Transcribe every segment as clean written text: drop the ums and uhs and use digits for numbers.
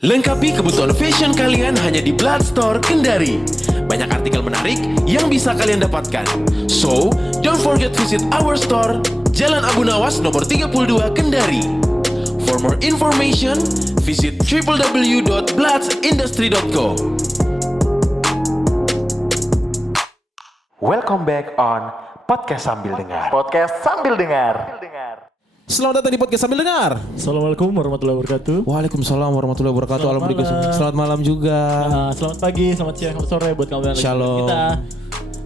Lengkapi kebutuhan fashion kalian hanya di Bloodstore Kendari. Banyak artikel menarik yang bisa kalian dapatkan. So, don't forget visit our store, Jalan Abu Nawas nomor 32 Kendari. For more information, visit www.bloodsindustry.co. Welcome back on Podcast Sambil Dengar. Podcast sambil dengar. Selamat datang di podcast sambil dengar. Assalamualaikum warahmatullahi wabarakatuh. Waalaikumsalam warahmatullahi wabarakatuh. Selamat malam juga. Selamat pagi, selamat siang, selamat sore buat kamu yang lagi Shalom. dengerin kita.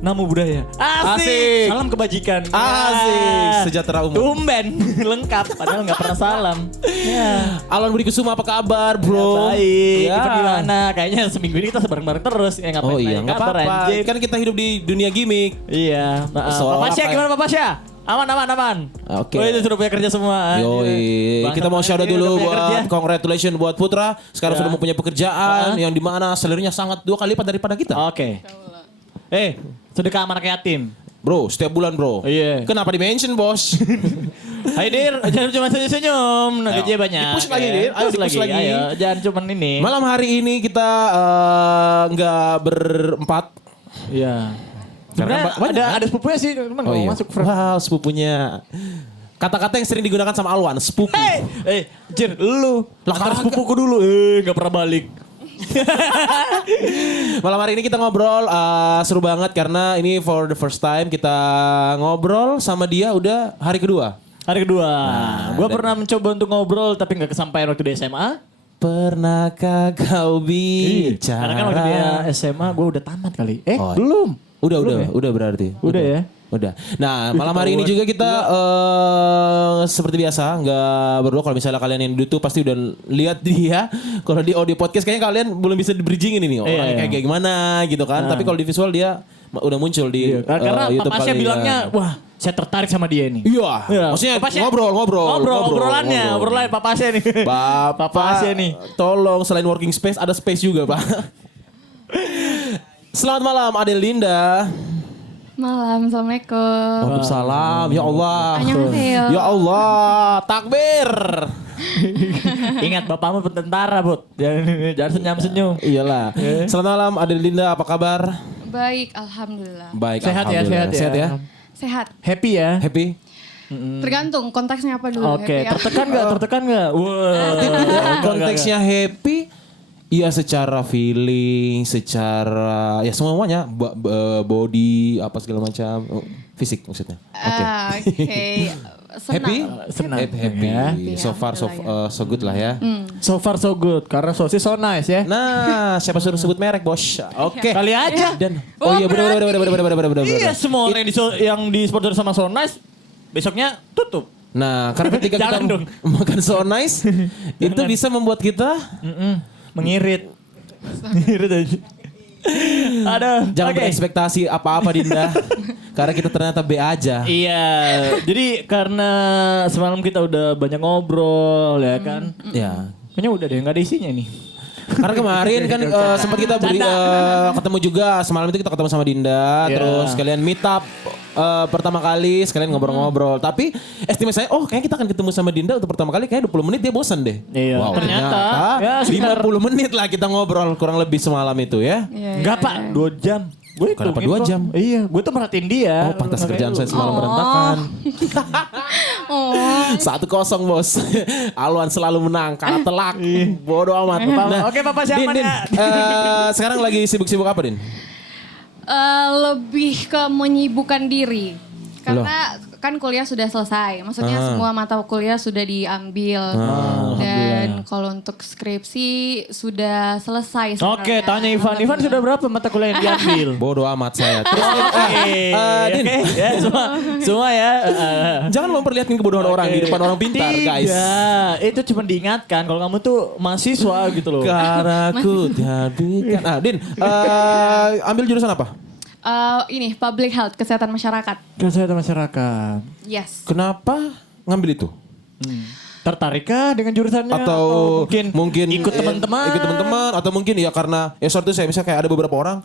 Namo budaya. Asik. Salam kebajikan. Asik. Sejahtera umum. Tumben lengkap padahal nggak pernah salam. Ya. Alon Budi Kusuma, apa kabar, bro? Baik. Ya. Kita gimana? Kayaknya seminggu ini kita bareng-bareng terus. Ya ngapain Oh iya, nanya nggak kabar, apa-apa. anjing. Kan kita hidup di dunia gimmick. Iya. Seolah-olah Pak Pasya kayak- gimana Pak Pasya? Aman. Oke. Oh itu sudah punya kerja semua. Yoi, Bangsa kita mau shout out ini dulu udah punya kerja. buat congratulations buat Putra. Sekarang Ya. sudah mempunyai pekerjaan yang dimana salary-nya sangat 2 kali lipat daripada kita. Oke. Sedekah sama anak yatim. Bro, setiap bulan bro. Iya. Kenapa di-mention bos? Hai Dir, jangan cuma senyum-senyum, Ayo, gajinya banyak. di-push lagi, Dir. Ayo, Push di-push lagi. Ayo, jangan cuma ini. Malam hari ini kita nggak berempat. Iya. Karena Sebenarnya ada sepupunya sih, cuman nggak mau masuk. Wow, sepupunya. Kata-kata yang sering digunakan sama Alwan, sepupu. Jir, lu Lah, antar kagak. sepupuku dulu, nggak pernah balik. Malam hari ini kita ngobrol seru banget karena ini for the first time kita ngobrol sama dia udah hari kedua. Hari kedua, gue dan- pernah mencoba untuk ngobrol tapi nggak kesampaian waktu di SMA. Pernahkah kau bicara? Karena kan waktu dia SMA gue udah tamat kali. Oh, Belum. Udah berarti. Udah ya? Udah. Nah, malam hari ini juga kita seperti biasa nggak berdua. Kalau misalnya kalian yang di YouTube pasti udah lihat dia. Kalau di audio podcast kayaknya kalian belum bisa di-bridging ini nih. Orangnya kayak gimana gitu kan. Tapi kalau di visual dia udah muncul di Karena YouTube Pak Pasya kalian. bilangnya, wah saya tertarik sama dia nih. Iya. Maksudnya Pak Pasya- ngobrol. Obrolan Pak Pasya nih. Bapak, Pak Pasya nih. tolong selain working space ada space juga Pak. Selamat malam Adelinda. Malam, Assalamualaikum. Waalaikumsalam. Ya Allah. Annyeonghaseyo. Ya Allah. Takbir. Ingat bapakmu tentara, Bud. Jangan senyum-senyum. Iyalah. Selamat malam Adelinda, apa kabar? Baik, alhamdulillah. Baik, Sehat ya, alhamdulillah. sehat ya. Sehat. Happy ya. Happy? Tergantung konteksnya apa dulu. Oke, happy ya. tertekan nggak? Wah. Konteksnya happy. Iya secara feeling, secara ya semuanya body apa segala macam, fisik maksudnya. Oke. Oke. Senang. Happy? Senang. Happy. Ya. So far so good lah ya. So far so good. Karena sosis so nice ya. Nah, siapa suruh sebut merek, Bos? Oke. Kali aja. Dan Oh, iya benar. Iya, semua orang yang disponsori sama so nice besoknya tutup. Nah, karena ketika kita Jangan dong. makan so nice itu bisa membuat kita Mengirit. Mengirit aja. Aduh. jangan oke. berekspektasi apa-apa Dinda. Karena kita ternyata B aja. Iya, jadi karena semalam kita udah banyak ngobrol ya kan. Ya. Kayaknya udah deh, nggak ada isinya nih. Karena kemarin kan sempat kita ketemu juga semalam itu kita ketemu sama Dinda, Iya. terus kalian meet up pertama kali, sekalian ngobrol-ngobrol. Tapi estimasi saya, kayaknya kita akan ketemu sama Dinda untuk pertama kali kayak 20 menit dia bosan deh. Iya, ternyata, ya, 50 menit lah kita ngobrol kurang lebih semalam itu ya. Iya, Enggak iya, Pak, iya. 2 jam. Gue Kenapa hitungin 2 kok. jam? Iya, gue tuh merhatiin dia. Oh, pantas Makanya kerjaan lu- saya semalam berantakan. Oh. 1-0 bos. Alwan selalu menang, kalah telak. Bodoh amat. Oke, Papa, siapa Din, ya? sekarang lagi sibuk-sibuk apa Din? Lebih ke menyibukkan diri. Karena kan kuliah sudah selesai. Maksudnya semua mata kuliah sudah diambil. Dan kalau untuk skripsi sudah selesai. Oke, sebenarnya. tanya Ivan. Ivan sudah berapa mata kuliah yang diambil? Bodoh amat saya. Terus Din, Oke, ya, semua ya. jangan memperlihatkan kebodohan orang di depan orang pintar, guys. Tidak, itu cuma diingatkan kalau kamu tuh mahasiswa gitu loh. Karena aku dihabiskan. Din, ambil jurusan apa? Ini public health, kesehatan masyarakat. Kesehatan masyarakat. Yes. Kenapa ngambil itu? Tertarikkah dengan jurusannya? Atau mungkin ikut teman-teman? ikut teman-teman atau mungkin ya karena ya suatu saya misalnya kayak ada beberapa orang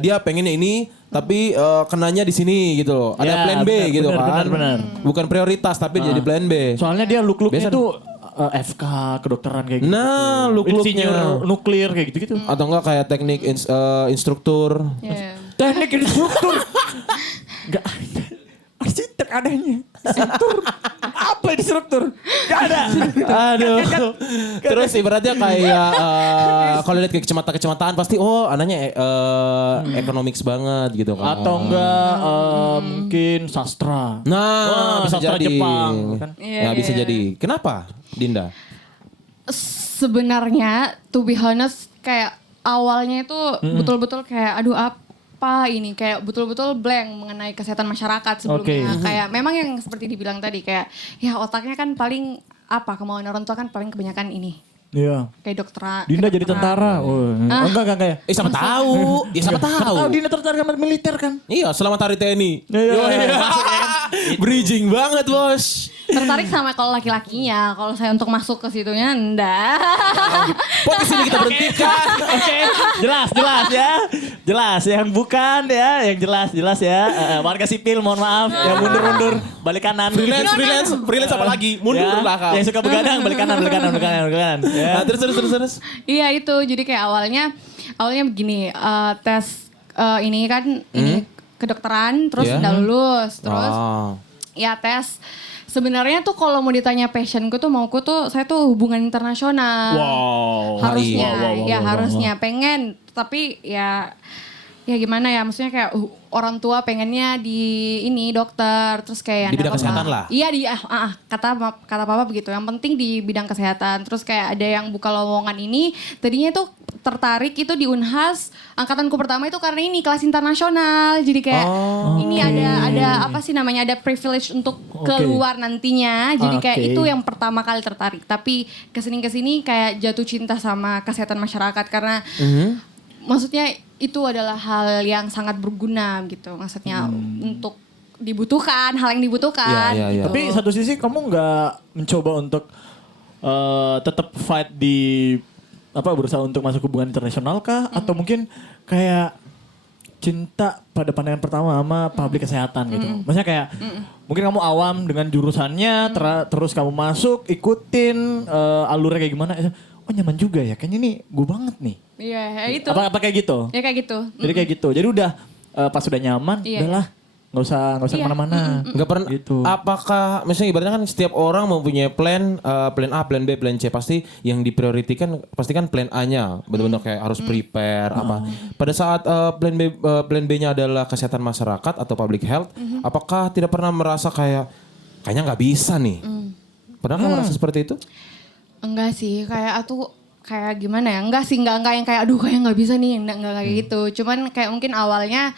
dia pengennya ini tapi kenanya di sini gitu loh. Ada Ya, plan B benar, gitu benar, kan. benar. Bukan prioritas tapi jadi plan B. Soalnya dia look-looknya Biasa tuh FK kedokteran kayak gitu. Nah, look-looknya. Insinyur nuklir kayak gitu-gitu. Atau enggak kayak teknik instruktur. Iya. Teknik instruktur. Enggak. Arsitek adanya. Instruktur. Apa instruktur? Gak ada. Aduh. Terus ibaratnya kayak kalau lihat ke kecamatan pasti anaknya economics banget gitu kan. Atau enggak mungkin sastra. Nah, bisa sastra jadi. Jepang. Kan? Ya bisa jadi. Kenapa, Dinda? Sebenarnya to be honest kayak awalnya itu betul-betul kayak aduh apa ini kayak betul-betul blank mengenai kesehatan masyarakat sebelumnya. Kayak memang yang seperti dibilang tadi kayak ya otaknya kan paling apa kemauan orang tua kan paling kebanyakan ini. Iya. Kayak dokter. Dinda jadi tentara. Enggak ya. Siapa tahu? Ya siapa tahu. Tahu Dinda tertarik sama militer kan? Iya, selamat hari TNI. Iya. Bridging banget, Bos. Tertarik sama kalau laki-lakinya, kalau saya untuk masuk ke situnya enggak. Podcast ini kita berhentikan. Oke, jelas ya. Jelas yang bukan ya, yang jelas ya. Warga sipil mohon maaf, yang mundur-mundur, balik kanan. Freelance apa lagi? Mundur Ya, belakang. yang suka begadang, balik kanan. Ya. Nah, terus. Iya itu, jadi kayak awalnya begini, tes ini kan ini kedokteran, terus Iya. udah lulus, terus Oh. ya tes. Sebenarnya tuh kalau mau ditanya passionku tuh mauku tuh saya tuh hubungan internasional. Wow. Harusnya, Wow. harusnya pengen, tapi ya gimana ya, maksudnya kayak orang tua pengennya di ini dokter, terus kayak Di bidang kesehatan lah. Iya kata papa begitu. Yang penting di bidang kesehatan. Terus kayak ada yang buka lowongan ini, tadinya tuh tertarik itu di Unhas angkatanku pertama itu karena ini kelas internasional. Jadi kayak ini ada apa sih namanya, ada privilege untuk keluar nantinya. Jadi kayak itu yang pertama kali tertarik. Tapi kesini kayak jatuh cinta sama kesehatan masyarakat karena maksudnya itu adalah hal yang sangat berguna gitu. Maksudnya untuk dibutuhkan, hal yang dibutuhkan. Iya. Gitu. Tapi satu sisi kamu nggak mencoba untuk tetap fight di berusaha untuk masuk hubungan internasional kah? Atau mungkin kayak cinta pada pandangan pertama sama publik kesehatan gitu. Maksudnya kayak mungkin kamu awam dengan jurusannya, terus kamu masuk ikutin alurnya kayak gimana? Oh nyaman juga ya, kayaknya ini gue banget nih. Iya, ya itu. Apa kayak gitu? Ya kayak gitu. Jadi kayak gitu. Jadi udah pas udah nyaman, udahlah nggak usah kemana-mana. Nggak pernah. Gitu. Apakah misalnya ibaratnya kan setiap orang mempunyai plan A, plan B, plan C, pasti yang diprioritaskan pasti kan plan A-nya benar-benar kayak harus prepare apa. Pada saat plan B-nya adalah kesehatan masyarakat atau public health, apakah tidak pernah merasa kayaknya nggak bisa nih? Pernah nggak merasa seperti itu? Enggak sih, kayak kayak gimana ya? Enggak sih, enggak yang kayak aduh kayak nggak bisa nih, enggak kayak gitu. Cuman kayak mungkin awalnya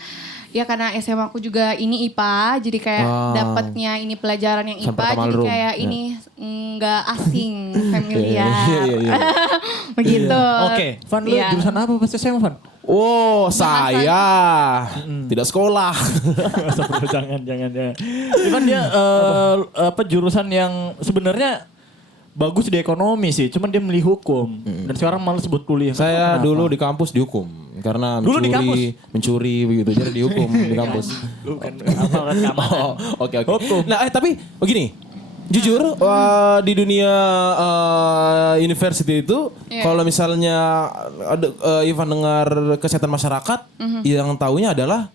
ya karena SMA aku juga ini IPA, jadi kayak dapatnya ini pelajaran yang IPA, jadi kayak ini enggak asing, familiar. Iya. Begitu. Oke, Van lu jurusan apa pas SMA Van? Oh, saya tidak sekolah. jangan. Cuman dia jurusan yang sebenarnya bagus di ekonomi sih, cuman dia milih hukum dan sekarang malas buat kuliah. Saya dulu di kampus dihukum karena Dulu di kampus? mencuri begitu, jadi dihukum di kampus. Oke. Nah, tapi begini, jujur di dunia university itu, kalau misalnya Ivan dengar kesehatan masyarakat, yang taunya adalah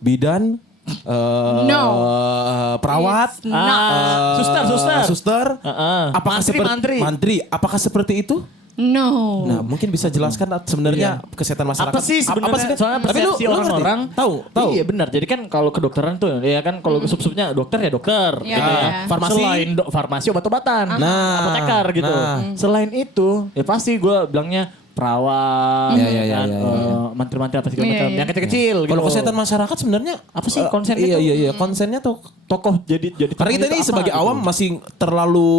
bidan. Perawat, suster, apakah mantri, apakah seperti itu? No. Nah, mungkin bisa jelaskan sebenarnya kesehatan masyarakat. Apa sih sebenarnya? Soalnya persepsi orang-orang. Tahu. Iya benar. Jadi kan kalau kedokteran tuh ya kan kalau sub-subnya dokter ya dokter. Iya, Gitu ya. iya. Farmasi? Selain farmasi obat-obatan. Nah. Apoteker gitu. Selain itu ya pasti gue bilangnya perawat, Iya. mantri-mantri apa segala macam. Yang kecil-kecil gitu. Kalau kesehatan masyarakat sebenarnya apa sih konsennya? Iya. Konsennya tuh Tokoh jadi karena kita ini apa sebagai gitu. awam masih terlalu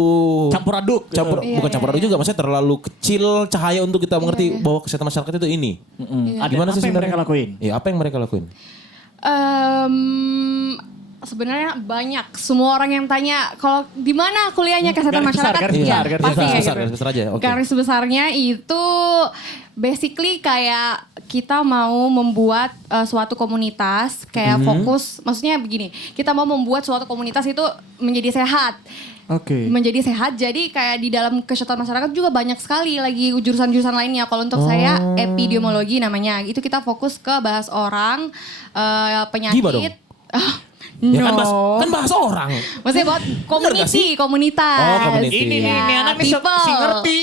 Campur aduk. bukan campur aduk juga, maksudnya terlalu kecil cahaya untuk kita mengerti bahwa kesehatan masyarakat itu ini. Gimana sih Apa yang sebenarnya mereka lakuin? Iya, apa yang mereka lakuin? Sebenarnya banyak. Semua orang yang tanya kalau di mana kuliahnya kesehatan Garis besar, masyarakat, garis besar, garis pasti besar. kayak gitu. Garis besar aja, oke. Garis besarnya itu basically kayak kita mau membuat suatu komunitas kayak fokus. Maksudnya begini, kita mau membuat suatu komunitas itu menjadi sehat. Oke. menjadi sehat. Jadi kayak di dalam kesehatan masyarakat juga banyak sekali lagi jurusan-jurusan lainnya. Kalau untuk saya epidemiologi namanya. Itu kita fokus ke bahas orang, penyakit. Giba dong. No. Ya kan bahas orang. Maksudnya buat Bener gak sih? komunitas. Oh, community. Ini Ya, anak people. si ngerti.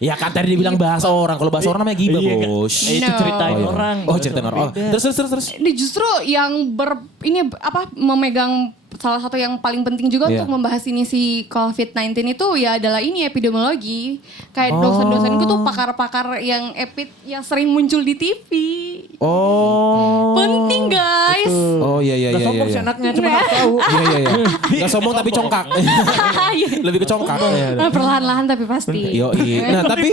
Ya kan tadi dibilang bahas orang. Kalau bahas orang namanya giba, Iya, Bos. Itu No. ceritain iya. orang. Oh, ceritain orang. Oh, terus. Ini justru yang memegang salah satu yang paling penting juga Iya. untuk membahas ini si COVID-19 itu ya adalah ini epidemiologi. Kayak dosen-dosenku tuh pakar-pakar yang yang sering muncul di TV. Oh. Penting guys. Oh iya. Gak sombong si anaknya, cuma harus tahu. Iya. Gak sombong tapi congkak. Lebih ke congkak. Perlahan-lahan tapi pasti. Yo, nah tapi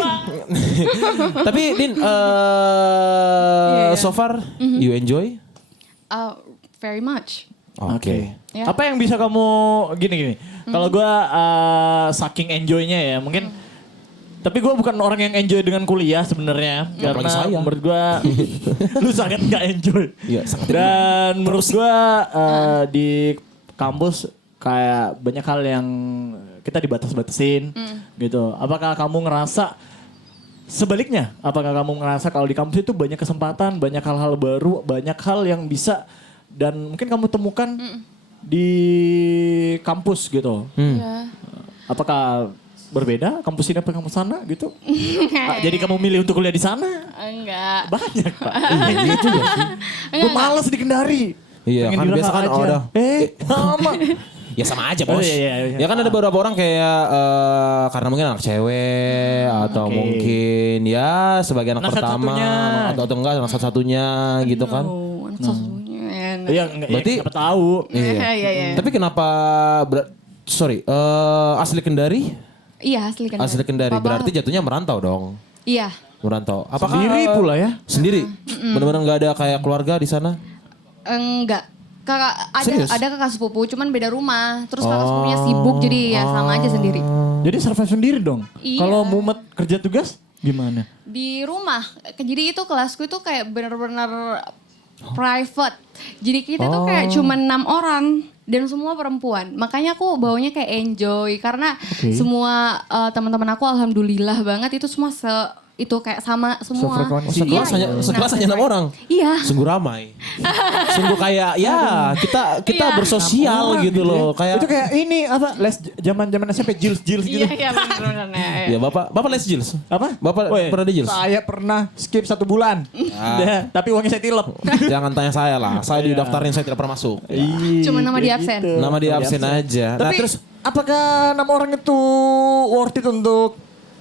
Din, so far you enjoy? Very much. Oke. Ya. Apa yang bisa kamu gini? Kalau gue saking enjoynya ya mungkin. Tapi gue bukan orang yang enjoy dengan kuliah sebenarnya. Karena Apalagi saya. menurut gue lu sangat gak enjoy. Iya, sangat Dan menurut gue di kampus kayak banyak hal yang kita dibatas-batasin gitu. Apakah kamu ngerasa sebaliknya? Apakah kamu ngerasa kalau di kampus itu banyak kesempatan, banyak hal-hal baru, banyak hal yang bisa dan mungkin kamu temukan di kampus gitu. Ya. Apakah berbeda kampus ini apa kampus sana gitu? Jadi kamu milih untuk kuliah di sana? Enggak. Banyak Pak. Iya juga sih. Gue males di Kendari. Iya, Pengen kan di biasa kan Rangka aja. ada. Sama. Ya sama aja bos. Oh, iya. Ya kan ada beberapa orang kayak karena mungkin anak cewek atau mungkin ya sebagai anak Anak pertama satu-satunya. atau enggak anak satu-satunya gitu kan. Oh, anak satunya. Iya, Berarti- siapa tahu. Iya. Tapi kenapa asli Kendari? Iya asli kan. Asli Kendari berarti jatuhnya merantau dong. Iya. Merantau. Apakah Sendiri pula ya? Sendiri. Benar-benar nggak ada kayak keluarga di sana? Enggak. Kakak Serius? ada kakak sepupu cuman beda rumah. Terus kakak sepupunya sibuk jadi ya sama aja sendiri. Jadi survive sendiri dong. Iya. Kalau mumet kerja tugas gimana? Di rumah. Jadi itu kelasku itu kayak benar-benar private. Jadi kita tuh kayak cuma 6 orang dan semua perempuan. Makanya aku bawanya kayak enjoy karena semua teman-teman aku alhamdulillah banget itu semua itu kayak sama semua. Sefrekuensi. Sekelas hanya 6 orang. Iya. Sungguh ramai. Sungguh kayak ya kita bersosial gitu loh. Itu Kayak kayak ini apa les zaman-zaman SMP Jils gitu. Iya benar-benar. ya Bapak les Jils. Apa? Bapak Woi, pernah di Jils? Saya pernah skip 1 bulan. Ya, tapi uangnya saya tilep. Jangan tanya saya lah. Saya didaftarin saya tidak pernah masuk. Cuma nama di absen. Nama di absen aja. Nah Tapi terus apakah 6 orang itu worth it untuk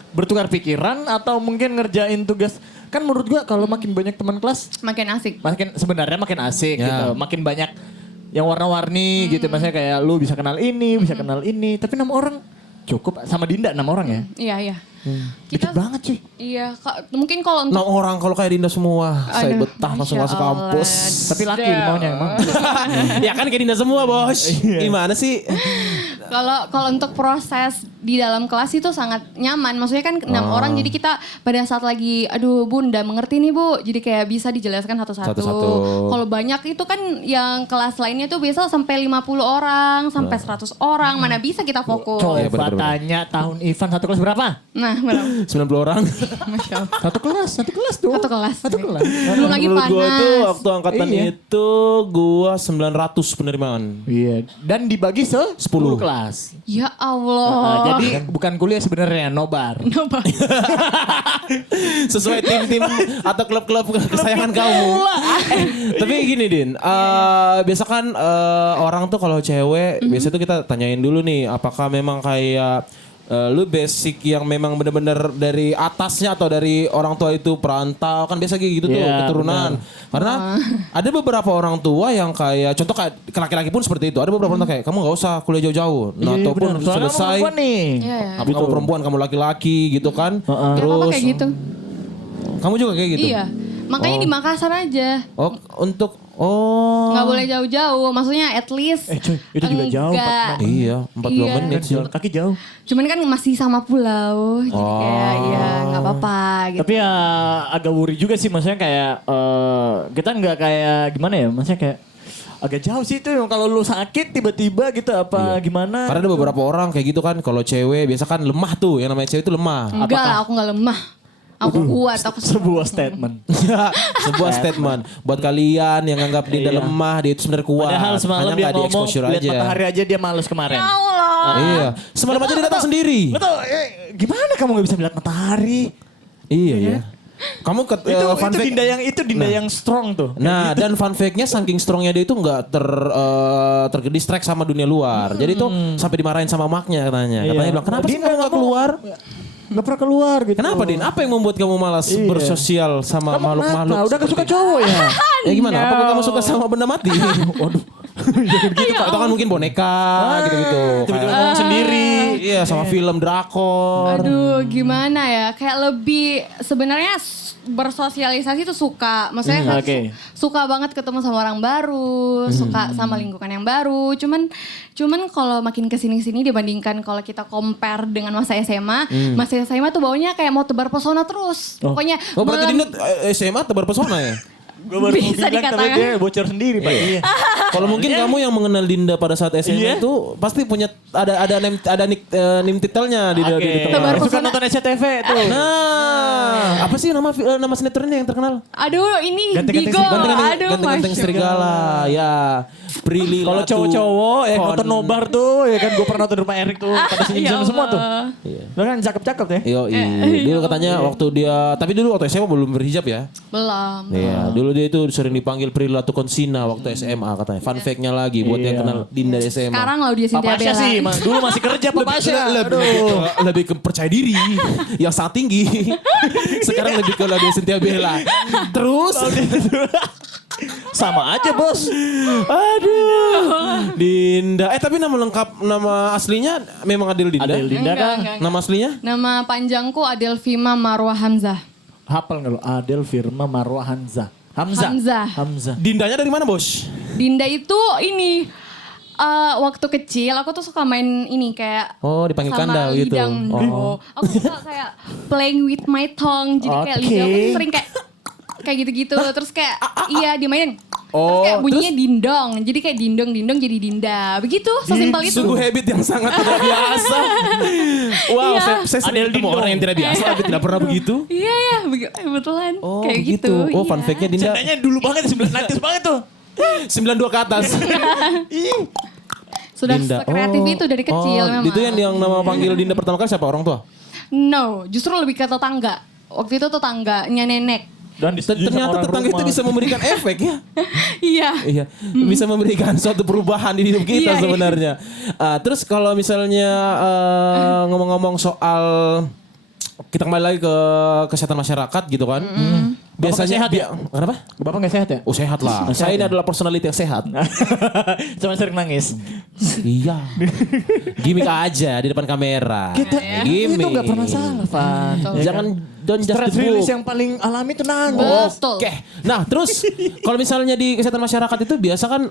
bertukar pikiran atau mungkin ngerjain tugas? Kan menurut gua kalau makin banyak teman kelas Makin asik. sebenarnya makin asik Ya. gitu. Makin banyak yang warna-warni gitu. Maksudnya kayak lu bisa kenal ini, bisa kenal ini. Tapi 6 orang cukup sama Dinda 6 orang ya. Iya. Dikit banget cuy. Iya, mungkin kalau untuk 6 orang kalau kayak Dinda semua. Saya Aduh, betah langsung Masya masuk Allah. kampus. Tapi laki maunya emang. Ya kan kayak Dinda semua bos. Iya. Gimana sih? Kalau untuk proses di dalam kelas itu sangat nyaman. Maksudnya kan 6 orang jadi kita pada saat lagi aduh Bunda mengerti nih Bu. Jadi kayak bisa dijelaskan satu-satu. Satu-satu. Kalau banyak itu kan yang kelas lainnya tuh biasa sampai 50 orang, sampai 100 orang. Mana bisa kita fokus. Coba Iya, bener-bener. tanya tahun Ivan satu kelas berapa? Nah, berapa? 90 orang. Masya Allah. Satu kelas dong. Satu kelas. Satu kelas. Belum lagi Menurut gua panas. tuh waktu angkatan Iya. itu gua 900 penerimaan. Iya. Dan dibagi 10 kelas. Ya Allah. Jadi bukan kuliah sebenarnya, nobar. Sesuai tim-tim atau klub-klub kesayangan kamu. Tapi gini Din, biasa kan orang tuh kalau cewek, biasa tuh kita tanyain dulu nih, apakah memang kayak lu basic yang memang benar-benar dari atasnya atau dari orang tua itu perantau kan biasa kayak gitu tuh Iya, keturunan. Karena ada beberapa orang tua yang kayak contoh kayak laki-laki pun seperti itu. Ada beberapa orang tua kayak kamu nggak usah kuliah jauh-jauh. Nah, Iya, ataupun benar. Soalnya kamu selesai perempuan nih. Iya. apa kamu perempuan, kamu laki-laki gitu kan. Gak apa-apa Terus kayak gitu. kamu juga kayak gitu. Iya. Makanya di Makassar aja. Oh, Nggak boleh jauh-jauh. Maksudnya at least. Cuy, itu juga jauh. enggak. Iya, 40 Iya. menit sih. Jalan kaki jauh. Cuman kan masih sama pulau. Jadi kayak ya nggak apa-apa gitu. Tapi ya agak worry juga sih, maksudnya kayak kita nggak kayak gimana ya, maksudnya kayak agak jauh sih itu kalau lu sakit tiba-tiba gitu apa gimana. Karena ada beberapa orang kayak gitu kan, kalau cewek biasa kan lemah tuh, yang namanya cewek itu lemah. Enggak lah, aku nggak lemah. Aku kuat, aku Sebuah statement. Sebuah statement buat kalian yang anggap dia Iya. lemah, dia itu sebenarnya kuat. Padahal semalam hanya dia nggak di ngomong exposure lihat aja. matahari aja dia males kemarin. Ya Allah. Iya, semalam aja dia datang sendiri. Betul, gimana kamu gak bisa melihat matahari? Iya ya. Kamu fun fact. Itu Dinda yang strong tuh. Nah, dan fun fact-nya saking strongnya dia itu nggak terdistract sama dunia luar. Jadi itu sampai dimarahin sama maknya katanya. Iya. Katanya bilang, kenapa sih Dinda kamu nggak keluar? Gak pernah keluar gitu. Kenapa Din? Apa yang membuat kamu malas Iya. bersosial sama Kamu makhluk-makhluk? kenapa? Udah gak suka seperti- cowok ya? Ya gimana? Apakah kamu suka sama benda mati? Waduh. Jangan gitu Pak. Atau kan mungkin boneka gitu-gitu. Tiba-tiba Kayak- ngomong sendiri. Iya, sama film drakor. Aduh, gimana ya? Kayak lebih sebenarnya bersosialisasi tuh suka. Maksudnya kan Oke. suka banget ketemu sama orang baru, suka sama lingkungan yang baru. Cuman kalau makin kesini-sini dibandingkan kalau kita compare dengan masa SMA, masa SMA tuh baunya kayak mau tebar pesona terus. Pokoknya Oh berarti malam- Dinda SMA tebar pesona ya? Gue baru mau Bisa bilang tapi dikatakan. dia bocor sendiri Pak. Iya. Kalau mungkin kamu yang mengenal Dinda pada saat SMA Iya. itu pasti punya ada name titelnya di Oke. tempat. Tebar Suka pesona. nonton SCTV tuh. Nah, apa sih nama sinetronnya yang terkenal? Aduh, ini Ganteng-ganteng Digo. Aduh, Ganteng-ganteng Masya serigala, ya. Prilly Kalau Latu, cowok-cowok yang nonton Kon- nobar tuh, ya kan gue pernah nonton di rumah Erik tuh, pada Ya senyum semua tuh. Allah. Lo kan cakep-cakep ya. Yoi. Dulu katanya waktu dia, tapi dulu waktu SMA belum berhijab ya. Belum. Iya, dulu dia itu sering dipanggil Prilly Latu Konsina waktu SMA katanya. Fun fact-nya lagi buat yang Iya. kenal Dinda di SMA. Sekarang Laudia Cynthia Papasya Bella. sih, dulu masih kerja Papasya. lebih ke percaya diri yang sangat tinggi. Sekarang lebih ke Laudia Cynthia Bella. Terus Sama aja bos. aduh. Dinda. Tapi nama aslinya memang Adel Dinda. Adel Dinda Enggak, kan. enggak. Nama aslinya? Nama panjangku Adelvima Marwah Hamzah. Hafal nggak lo? Adel Firma Marwah Hamzah. Hamzah. Dindanya dari mana, Bos? Dinda itu ini waktu kecil aku tuh suka main ini kayak Oh, dipanggil sama kandal gitu. lidang. Oh. Aku suka kayak playing with my tongue. Jadi kayak lidah aku tuh sering kayak gitu-gitu. Terus kayak iya dimainin. Oh, Terus kayak bunyinya dindong. Jadi kayak dindong jadi Dinda. Begitu, sesimpel itu. Sungguh habit yang sangat tidak biasa. Wow, Iya. saya sering Adel ketemu Dindong. orang yang tidak biasa, tapi tidak pernah begitu. Iya ya, kebetulan Oh, kayak begitu. gitu. Oh, fun iya. fact-nya Dinda Candanya dulu banget, 90s banget tuh. 92 ke atas. Sudah Dinda. sekreatif itu dari kecil memang. Itu yang nama panggil Dinda pertama kali siapa? Orang tua? No, justru lebih ke tetangga. Waktu itu tetangganya nenek. Dan Ternyata tetangga itu bisa memberikan efek ya. Iya. Iya, bisa memberikan suatu perubahan di hidup kita Iya, iya. sebenarnya. Terus kalau misalnya ngomong-ngomong soal kita kembali lagi ke kesehatan masyarakat gitu kan. Biasanya sehat ya? Kenapa? Bapak gak sehat ya? Oh sehat lah. Saya ini adalah personality yang sehat. Cuma sering nangis. Iya. Gimik aja di depan kamera. Gimik. Itu gak pernah salah, Van. Jangan don't just Stress the book. release yang paling alami itu nangis. Betul. Oke. Nah, terus kalau misalnya di kesehatan masyarakat itu biasa kan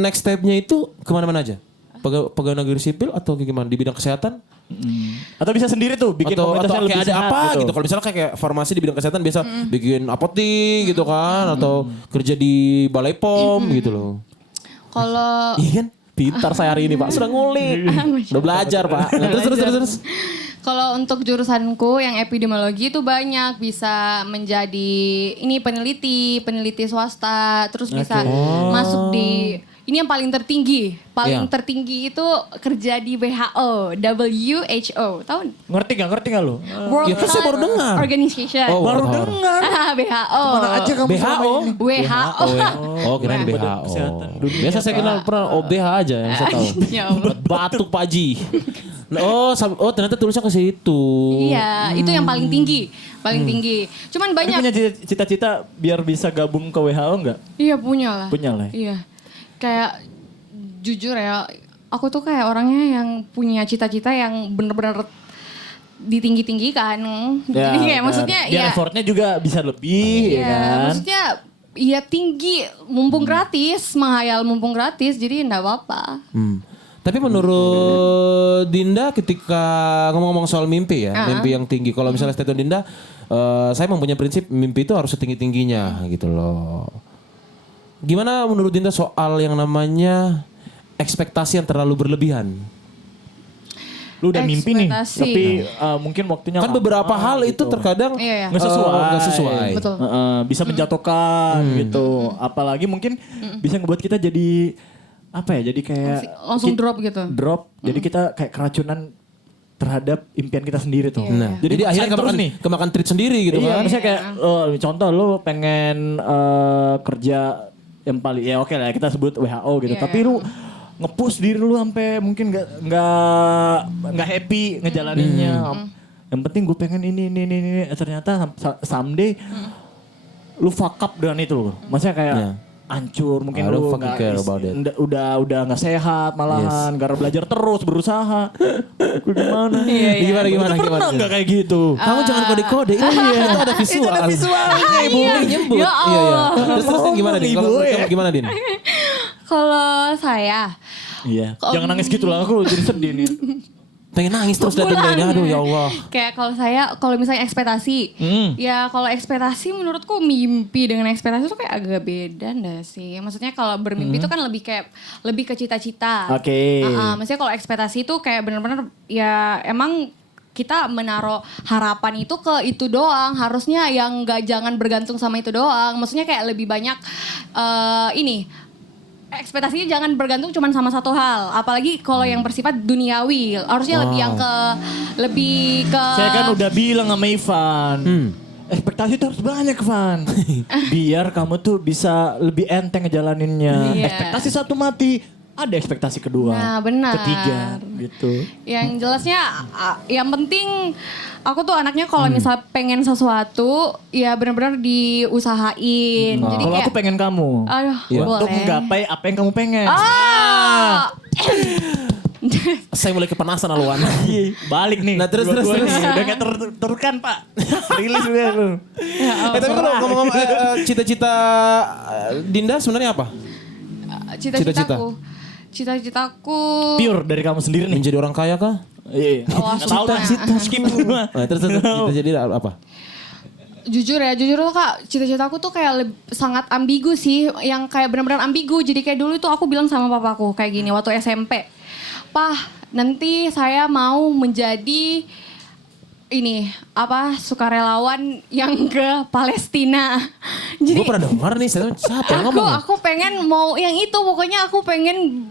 next step-nya itu kemana-mana aja? Pegawai negeri sipil atau gimana di bidang kesehatan? Atau bisa sendiri tuh bikin atau komunitasnya kayak lebih ada sehat apa gitu. Kalau misalnya kayak farmasi di bidang kesehatan biasa bikin apotik gitu kan atau kerja di balai pom gitu loh. Kalau Iya kan? Pintar saya hari ini Pak, sudah ngulik. Udah belajar Pak. Nah, terus. kalau untuk jurusanku yang epidemiologi itu banyak bisa menjadi ini peneliti swasta, terus bisa masuk di ini yang paling tertinggi. Paling Iya. tertinggi itu kerja di WHO, tahu? Ngerti gak lo? World Ya kan saya baru Health dengar. Organization. Oh, Baru World Health. dengar. WHO. Mana aja kamu selama WHO? ini? WHO. Oh, kirain Badan WHO. Kesehatan Dunia, Biasa saya kenal pernah OBH aja yang saya tahu. Ya Allah. Batuk Pak Haji. Oh, ternyata tulisnya ke situ. Iya, itu yang paling tinggi, tinggi. Cuman Tapi banyak. punya cita-cita biar bisa gabung ke WHO enggak? Iya punya lah. Punya lah. Iya. Kayak jujur ya, aku tuh kayak orangnya yang punya cita-cita yang bener-bener ditinggi-tinggikan. Jadi kayak maksudnya biar ya. effortnya juga bisa lebih ya Iya, kan. maksudnya ya tinggi, mumpung gratis, menghayal mumpung gratis, jadi enggak apa-apa. Tapi menurut Dinda ketika ngomong-ngomong soal mimpi ya, mimpi yang tinggi. Kalau misalnya statement Dinda, saya mempunyai prinsip mimpi itu harus setinggi-tingginya gitu loh. Gimana menurut Dinda soal yang namanya ekspektasi yang terlalu berlebihan? Lu udah mimpi nih, Ekspektasi. tapi mungkin waktunya Kan beberapa lama hal itu gitu. terkadang Iya, iya. Nggak sesuai. nggak sesuai. Betul. Bisa menjatuhkan gitu. Apalagi mungkin bisa ngebuat kita jadi apa ya? Jadi kayak Langsung drop gitu. Drop. Jadi kita kayak keracunan terhadap impian kita sendiri tuh. Iya. Nah, jadi akhirnya maksain terus kemakan treat sendiri gitu Iya, kan. misalnya kayak contoh lu pengen kerja yang paling ya oke lah kita sebut WHO gitu. Iya. Tapi lu nge-push diri lu sampai mungkin nggak happy ngejalaninnya. Yang penting gue pengen ini. Ternyata someday lu fuck up dengan itu loh. Maksudnya kayak Iya. hancur mungkin I don't lu fucking care about it. udah nggak sehat malahan karena belajar terus berusaha. Gue gimana? Gimana? Lu pernah nggak kayak gitu? Kamu jangan kode-kode. Iya, itu ada visual. Itu ada visualnya, Ibu. Nyebut. Ya Iya, iya. Allah. Terus kan gimana, Din? Kalau Ibu, ya. kamu gimana, Din? Kalau saya, Iya. Jangan nangis gitu lah, aku jadi sedih nih. Pengen nangis terus liatin pulang. ini. Aduh, ya Allah. Kayak kalau misalnya ekspektasi, ya kalau ekspektasi menurutku mimpi dengan ekspektasi itu kayak agak beda nggak sih? Maksudnya kalau bermimpi itu kan lebih ke cita-cita. Oke. Maksudnya kalau ekspektasi itu kayak benar-benar ya emang kita menaruh harapan itu ke itu doang. Harusnya yang jangan bergantung sama itu doang. Maksudnya kayak lebih banyak ekspektasinya jangan bergantung cuma sama satu hal. Apalagi kalau yang bersifat duniawi. Harusnya lebih ke Saya kan udah bilang sama Ivan. Ekspektasi itu harus banyak, Van. Biar kamu tuh bisa lebih enteng ngejalaninnya. Iya. Ekspektasi satu mati, ada ekspektasi kedua. Nah, benar. Ketiga, gitu. yang jelasnya yang penting aku tuh anaknya kalau misal pengen sesuatu ya benar-benar diusahain. Jadi Kalau kayak aku pengen kamu. aduh, Untuk boleh. menggapai apa yang kamu pengen. Saya mulai kepanasan aluan. Balik nih. Nah, terus. Nih. Udah kayak tertekan, Pak. Rilis juga lu. Tapi kalau ngomong-ngomong cita-cita Dinda sebenarnya apa? Cita-citaku Pure dari kamu sendiri nih. Menjadi orang kaya kah? Iya. Oh, Nggak tahu dah. cita. Skip semua. Nah, terus cita-cita apa? jujur tuh Kak, cita-citaku tuh kayak sangat ambigu sih, yang kayak benar-benar ambigu. Jadi kayak dulu itu aku bilang sama papaku kayak gini waktu SMP. "Pah, nanti saya mau menjadi sukarelawan yang ke Palestina." Jadi Gue pernah dengar nih, siapa yang ngomong? aku pengen mau yang itu, pokoknya aku pengen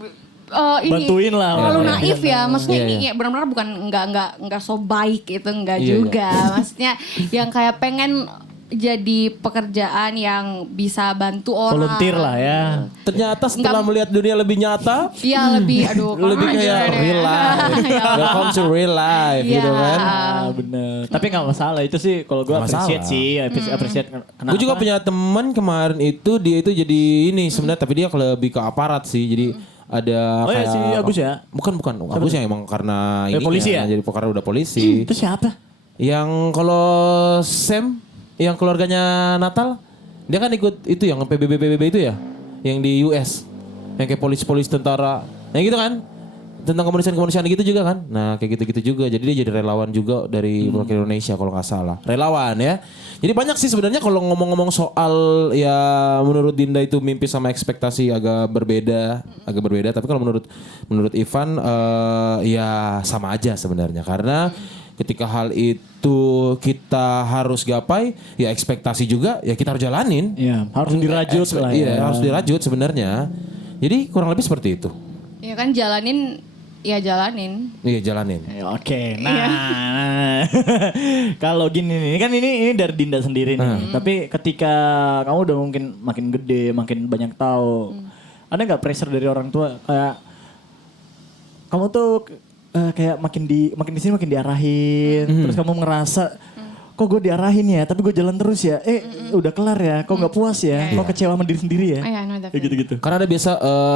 Bantuin lah. terlalu Iya, naif ya, maksudnya Iya, iya. ini benar-benar bukan nggak so baik itu nggak Iya, juga, maksudnya yang kayak pengen jadi pekerjaan yang bisa bantu orang. Volunteer lah ya. Ternyata setelah melihat dunia lebih nyata, Iya lebih, aduh. lebih kurang kayak ajar deh. real life. Ya Allah. Welcome to real life Iya. gitu kan. Bener. Tapi nggak masalah itu sih. Kalau gue Nggak appreciate masalah. sih, appreciate. Kenapa? Gue juga punya teman kemarin itu dia itu jadi ini sebenarnya, tapi dia lebih ke aparat sih. Jadi ada Oh ya, kayak si Agus ya? Bukan. Agus yang emang karena ini polisi ya? jadi karena udah polisi. Itu siapa? Yang kalau Sam yang keluarganya Natal, dia kan ikut itu yang PBB itu ya, yang di US, yang kayak polis tentara, yang gitu kan, tentang kemanusiaan gitu juga kan. Nah kayak gitu juga, jadi dia jadi relawan juga dari wakil Indonesia kalau nggak salah, relawan ya. Jadi banyak sih sebenarnya kalau ngomong-ngomong soal ya menurut Dinda itu mimpi sama ekspektasi agak berbeda. Tapi kalau menurut Ivan ya sama aja sebenarnya, karena ketika hal itu kita harus gapai, ya ekspektasi juga ya kita harus jalanin. Iya, harus dirajut lah ya. Iya, harus dirajut sebenarnya. Jadi kurang lebih seperti itu. Ya kan jalanin. Iya, jalanin. Oke, nah kalau gini nih, kan ini dari Dinda sendiri nih. Tapi ketika kamu udah mungkin makin gede, makin banyak tahu, ada nggak pressure dari orang tua kayak kamu tuh kayak makin di sini makin diarahin, terus kamu ngerasa kok gue diarahin ya, tapi gue jalan terus ya, udah kelar ya, kok nggak puas ya, kok kecewa sama diri sendiri ya, I know that kayak gitu-gitu. Karena ada biasa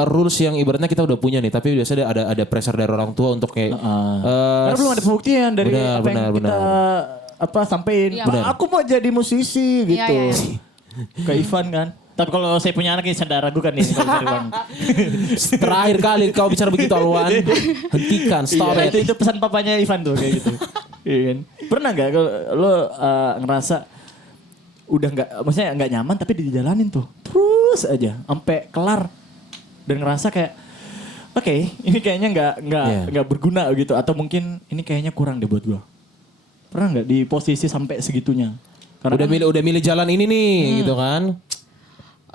rules yang ibaratnya kita udah punya nih, tapi biasanya ada pressure dari orang tua untuk kayak Karena belum ada pembuktian dari apa yang kita sampein. Iya. Aku mau jadi musisi gitu. Iya. Ke Ivan kan. Tapi kalau saya punya anak ini saya ragukan nih kalau dari Ivan. terakhir kali kau bicara begitu Alwan, hentikan, stop Iya, it. itu pesan papanya Ivan tuh kayak gitu. Iya kan? Pernah nggak kalau lo ngerasa udah nggak, maksudnya nggak nyaman tapi dijalanin tuh terus terus aja sampai kelar dan ngerasa kayak oke, ini kayaknya nggak berguna gitu atau mungkin ini kayaknya kurang deh buat gue. Pernah nggak di posisi sampai segitunya? Karena Udah milih jalan ini nih gitu kan.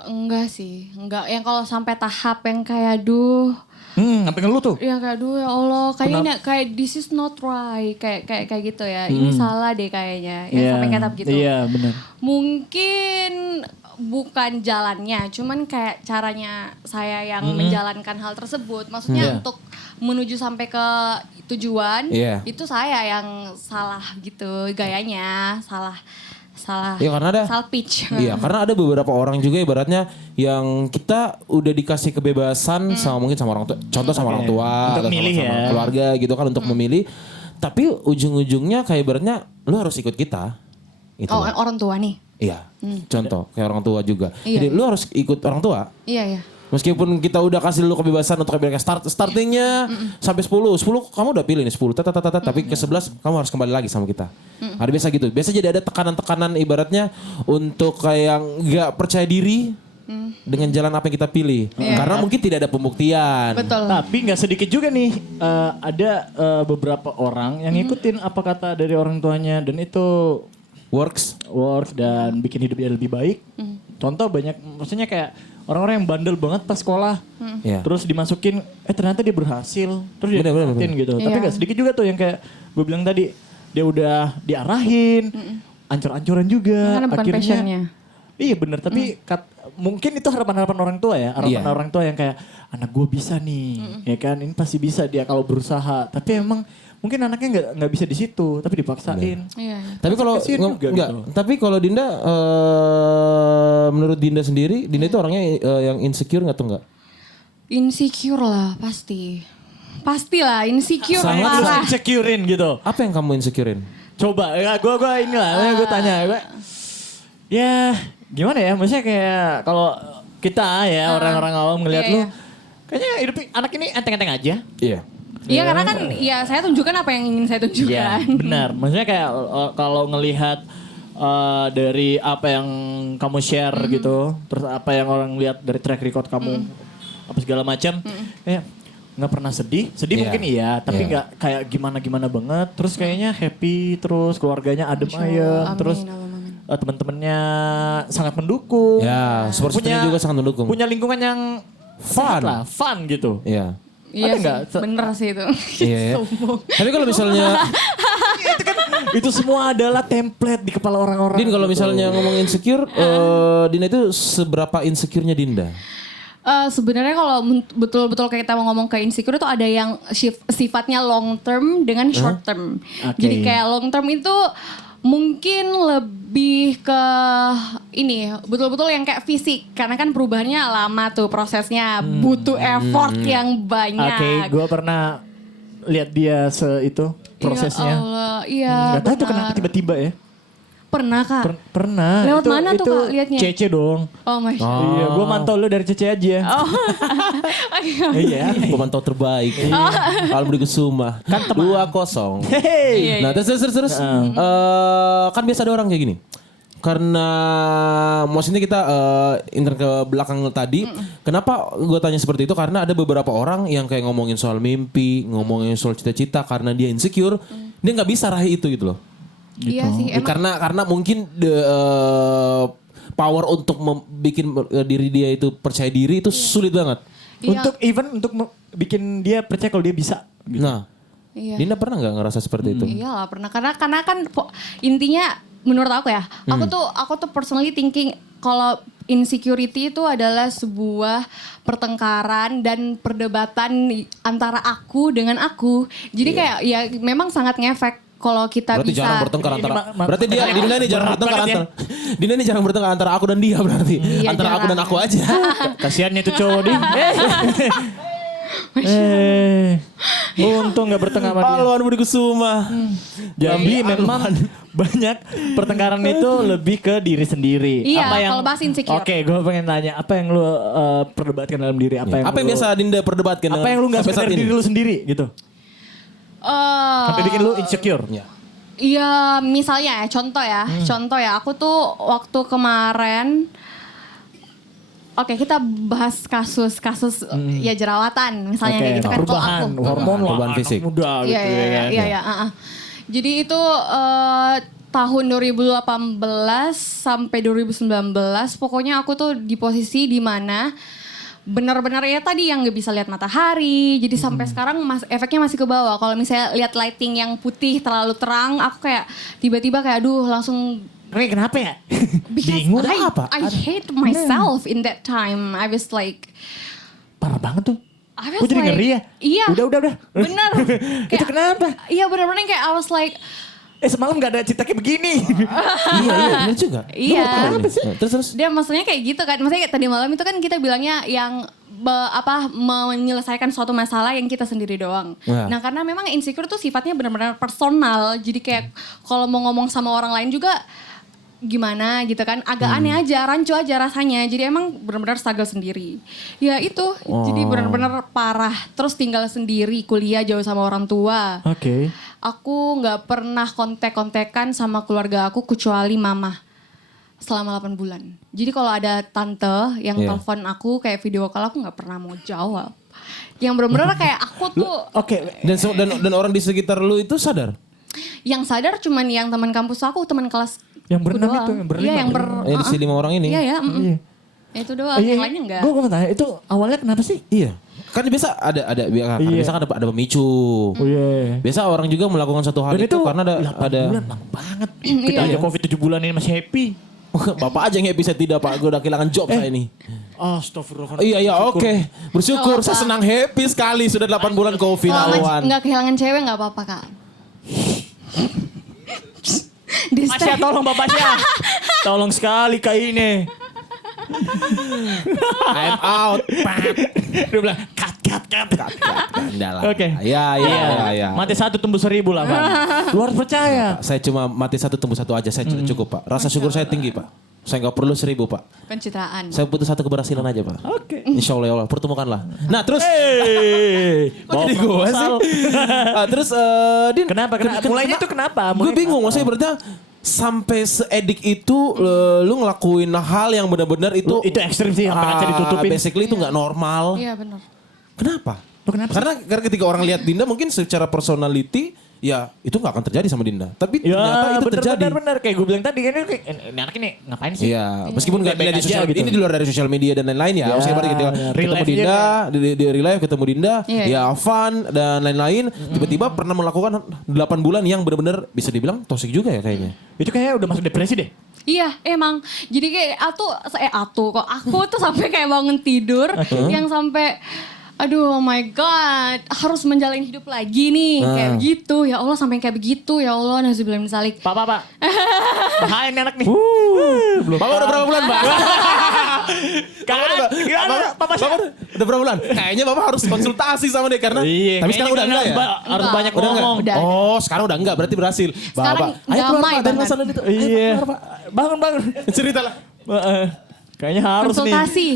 Enggak sih, enggak yang kalau sampai tahap yang kayak duh. sampai ngeluh tuh. Ya kayak duh ya Allah, kayaknya kayak this is not right, kayak gitu ya. Ini salah deh kayaknya. Yang sampai kayak tahap gitu. Iya, benar. Mungkin bukan jalannya, cuman kayak caranya saya yang menjalankan hal tersebut. Maksudnya untuk menuju sampai ke tujuan, itu saya yang salah gitu, gayanya salah. Iya karena ada salah pitch. Iya karena ada beberapa orang juga ibaratnya yang kita udah dikasih kebebasan sama mungkin sama orang tua, contoh sama orang tua Untuk atau milih sama ya. keluarga gitu kan untuk memilih. Tapi ujung-ujungnya kayak ibaratnya lu harus ikut kita. Itu Oh loh. orang tua nih. Iya. Contoh kayak orang tua juga. Iya. Jadi lu harus ikut orang tua. Iya. Meskipun kita udah kasih lu kebebasan untuk kayak startingnya sampai 10 kamu udah pilih nih 10 tapi ke 11 kamu harus kembali lagi sama kita. Ada biasa gitu. Biasa jadi ada tekanan-tekanan ibaratnya untuk kayak nggak percaya diri dengan jalan apa yang kita pilih. Karena mungkin tidak ada pembuktian. Betul. Tapi nggak sedikit juga nih ada beberapa orang yang ngikutin apa kata dari orang tuanya dan itu Works. dan bikin hidup dia lebih baik. Contoh banyak, maksudnya kayak orang-orang yang bandel banget pas sekolah, Iya. terus dimasukin, ternyata dia berhasil, terus dia Bener. dikatin gitu. Tapi Iya. nggak sedikit juga tuh yang kayak gue bilang tadi, dia udah diarahin, ancur-ancuran juga. Karena bukan passionnya. Iya bener, tapi mungkin itu harapan-harapan orang tua ya. Harapan Iya. orang tua yang kayak, anak gue bisa nih, ya kan, ini pasti bisa dia kalau berusaha. Tapi emang mungkin anaknya nggak bisa di situ, tapi dipaksain. Iya. Tapi kalau Kasian juga enggak, gitu. tapi kalau Dinda menurut Dinda sendiri, Dinda itu orangnya yang insecure nggak tuh enggak? Insecure lah pasti. Pastilah insecure Sangat Terus parah. insecurein gitu. Apa yang kamu insecurein? Coba, ya gue inilah, gue tanya. Ya gimana ya, maksudnya kayak kalau kita ya orang-orang awam ngeliat Iya, lu, iya. kayaknya hidup anak ini enteng-enteng aja. Iya. Iya karena kan ya saya tunjukkan apa yang ingin saya Iya, tunjukkan. benar. Maksudnya kayak kalau ngelihat dari apa yang kamu share gitu, terus apa yang orang lihat dari track record kamu, apa segala macam, kayak nggak pernah sedih. Sedih Iya. mungkin iya, tapi Iya. nggak kayak gimana-gimana banget. Terus kayaknya happy, terus keluarganya adem Masya Allah, ayem, amin, terus amin. teman-temannya sangat mendukung. Ya, support systemnya juga sangat mendukung. Punya lingkungan yang Fun. sehat lah, fun gitu. Iya. Iya Ada nggak? sih, bener sih itu. Iya. Ya. Sombong. Tapi kalau misalnya Itu semua adalah template di kepala orang-orang. Din kalau gitu. misalnya ngomong insecure, Dinda itu seberapa insecure-nya Dinda? Sebenarnya kalau betul-betul kayak kita mau ngomong ke insecure itu ada yang sifatnya long term dengan short term. Oke. Jadi kayak long term itu mungkin lebih ke ini betul-betul yang kayak fisik karena kan perubahannya lama tuh prosesnya butuh effort yang banyak. Oke, gue pernah lihat dia itu prosesnya. Ya Allah, iya. Gak tahu tuh benar. kenapa tiba-tiba ya. Pernah kak. Pernah. Lewat mana tuh, Kak, liatnya? Cece dong. Oh my god. Iya, gue mantau lu dari Cece aja. Oh. Iya. Pemantau terbaik. Almudi Kusuma. Kan 2-0. Hey. Nah terus. Kan biasa ada orang kayak gini. Karena maksudnya kita intern ke belakang tadi. Kenapa gue tanya seperti itu? Karena ada beberapa orang yang kayak ngomongin soal mimpi, ngomongin soal cita-cita. Karena dia insecure, dia nggak bisa raih itu gitu loh. Iya sih emang. Karena mungkin power untuk bikin diri dia itu percaya diri itu sulit banget. Iya. Untuk bikin dia percaya kalau dia bisa. Gitu. Nah, Iya. Dinda pernah nggak ngerasa seperti itu? Iya lah pernah karena kan intinya menurut aku ya aku tuh personally thinking kalau insecurity itu adalah sebuah pertengkaran dan perdebatan antara aku dengan aku. Jadi kayak ya memang sangat ngefek kalau kita Berarti bisa. jarang bertengkar Ini antara. ma- Berarti dia Dinda ini jarang berat bertengkar banget ya. antara. Dinda ini jarang bertengkar antara aku dan dia berarti. Iya, Antara aku jarang. dan aku aja. Kasiannya tuh cowok dia. Untung gak bertengkar sama dia. Halo Almudi Kusuma. Jadi memang banyak pertengkaran itu lebih ke diri sendiri. Iya, kalau bahas insecure. Oke, gue pengen tanya, apa yang lu perdebatkan dalam diri? Apa Apa yang biasa Dinda perdebatkan? Apa yang lu gak sampai suka saat dari ini? diri lu sendiri gitu? Sampai bikin lu insecure. Iya. Iya, misalnya ya, contoh ya, aku tuh waktu kemarin Oke, kita bahas kasus ya jerawatan misalnya kayak gitu kan. Kalau Perubahan aku. hormon lah, perubahan anak fisik. muda gitu ya. Iya. Jadi itu tahun 2018 sampai 2019 pokoknya aku tuh di posisi di mana benar-benar ya tadi yang nggak bisa lihat matahari. Jadi sampai sekarang efeknya masih ke bawah. Kalau misalnya lihat lighting yang putih terlalu terang, aku kayak tiba-tiba kayak aduh langsung Kenapa ya? because Bingung I hate myself in that time. I was like Parah banget tuh. I was Gue jadi like, ngeri ya. Iya. Udah. Bener. Itu kenapa? Iya bener-bener kayak I was like Semalam gak ada cerita kayak begini. Iya benar juga. Iya. Kenapa sih? Terus. Dia maksudnya kayak gitu kan. Maksudnya kayak tadi malam itu kan kita bilangnya yang menyelesaikan suatu masalah yang kita sendiri doang. Ya. Nah karena memang insecure tuh sifatnya benar-benar personal. Jadi kayak kalau mau ngomong sama orang lain juga gimana gitu kan. Agak aneh aja, rancu aja rasanya. Jadi emang benar-benar struggle sendiri. Ya itu, jadi benar-benar parah. Terus tinggal sendiri, kuliah jauh sama orang tua. Oke. Aku nggak pernah kontak-kontakan sama keluarga aku kecuali mama selama 8 bulan. Jadi kalau ada tante yang telepon aku kayak video call aku nggak pernah mau jawab. Yang benar-benar kayak aku tuh Oke. Dan orang di sekitar lu itu sadar? yang sadar cuman yang teman kampus aku, teman kelas Yang berenam doang. itu, yang berlima. Iya, yang Di si 5 orang ini. Iya ya. Iya. Itu doang, yang lainnya enggak. Gue mau tanya, itu awalnya kenapa sih? Iya. Kan biasa biasa kan ada pemicu. Oh iya. Biasa orang juga melakukan satu hal Dan itu itu karena 8 ada bulan lama banget. Kita aja Covid 7 bulan ini masih happy. Bapak aja yang happy, saya tidak Pak. Gue udah kehilangan job saya ini. Astagfirullah. Iya oke. Bersyukur Nggak saya apa-apa. senang happy sekali sudah 8 bulan Covid Kalau awan. nggak kehilangan cewek nggak apa-apa kak. Masya tolong bapaknya. Tolong sekali kak ini. I'm out. Dia bilang cut. Udah lah. Oke. Ya. Mati 1 tumbuh 1000 lah Pak. Lu harus percaya. Saya cuma mati 1 tumbuh 1 aja, saya cukup Pak. Rasa syukur saya tinggi Pak. Saya nggak perlu 1000 Pak. Pencitraan. Saya butuh 1 keberhasilan aja Pak. Oke. Insya Allah ya Allah, pertemukanlah. Nah terus, Kok jadi gue sih? Terus Din. Kenapa? Mulainya itu kenapa? Gue bingung, maksudnya berarti sampai seedik itu lu ngelakuin hal yang benar-benar itu ekstrim sih, sampai kaca ditutupin. Basically itu nggak normal. Iya benar. Kenapa? Kenapa sih? Karena ketika orang lihat Dinda mungkin secara personality ya itu nggak akan terjadi sama Dinda. Tapi ternyata itu terjadi. Bener. Kayak gue bilang tadi, ini anak ini ngapain sih? Iya, meskipun nggak Baik-baik dilihat di sosial aja media, gitu. ini di luar dari sosial media dan lain-lain ya. Ya, Maksudnya pada ketika real ketemu life Dinda, di real life ketemu Dinda, Iya, ya fun dan lain-lain. Tiba-tiba pernah melakukan 8 bulan yang benar-benar bisa dibilang toksik juga ya kayaknya. Itu kayaknya udah masuk depresi deh. Iya emang. Jadi kayak aku tuh sampai kayak bangun tidur yang sampai aduh oh my god harus menjalani hidup lagi nih kayak begitu ya Allah sampai kayak begitu ya Allah nazubillah min zalik. Pak. Bahaya nih anak nih. Bapak udah berapa bulan, Pak? Gimana? Papa Bapak udah berapa bulan? Kayaknya Bapak harus konsultasi sama dia karena Iya, tapi sekarang udah enggak ya? Harus Enggak. banyak Udah ngomong. enggak. Oh, sekarang udah enggak berarti berhasil. Sekarang Bapak, ayo keluar damai Pak dari banget. sana itu. Iya. Bangun. Ceritalah. Kayaknya harus nih. Konsultasi.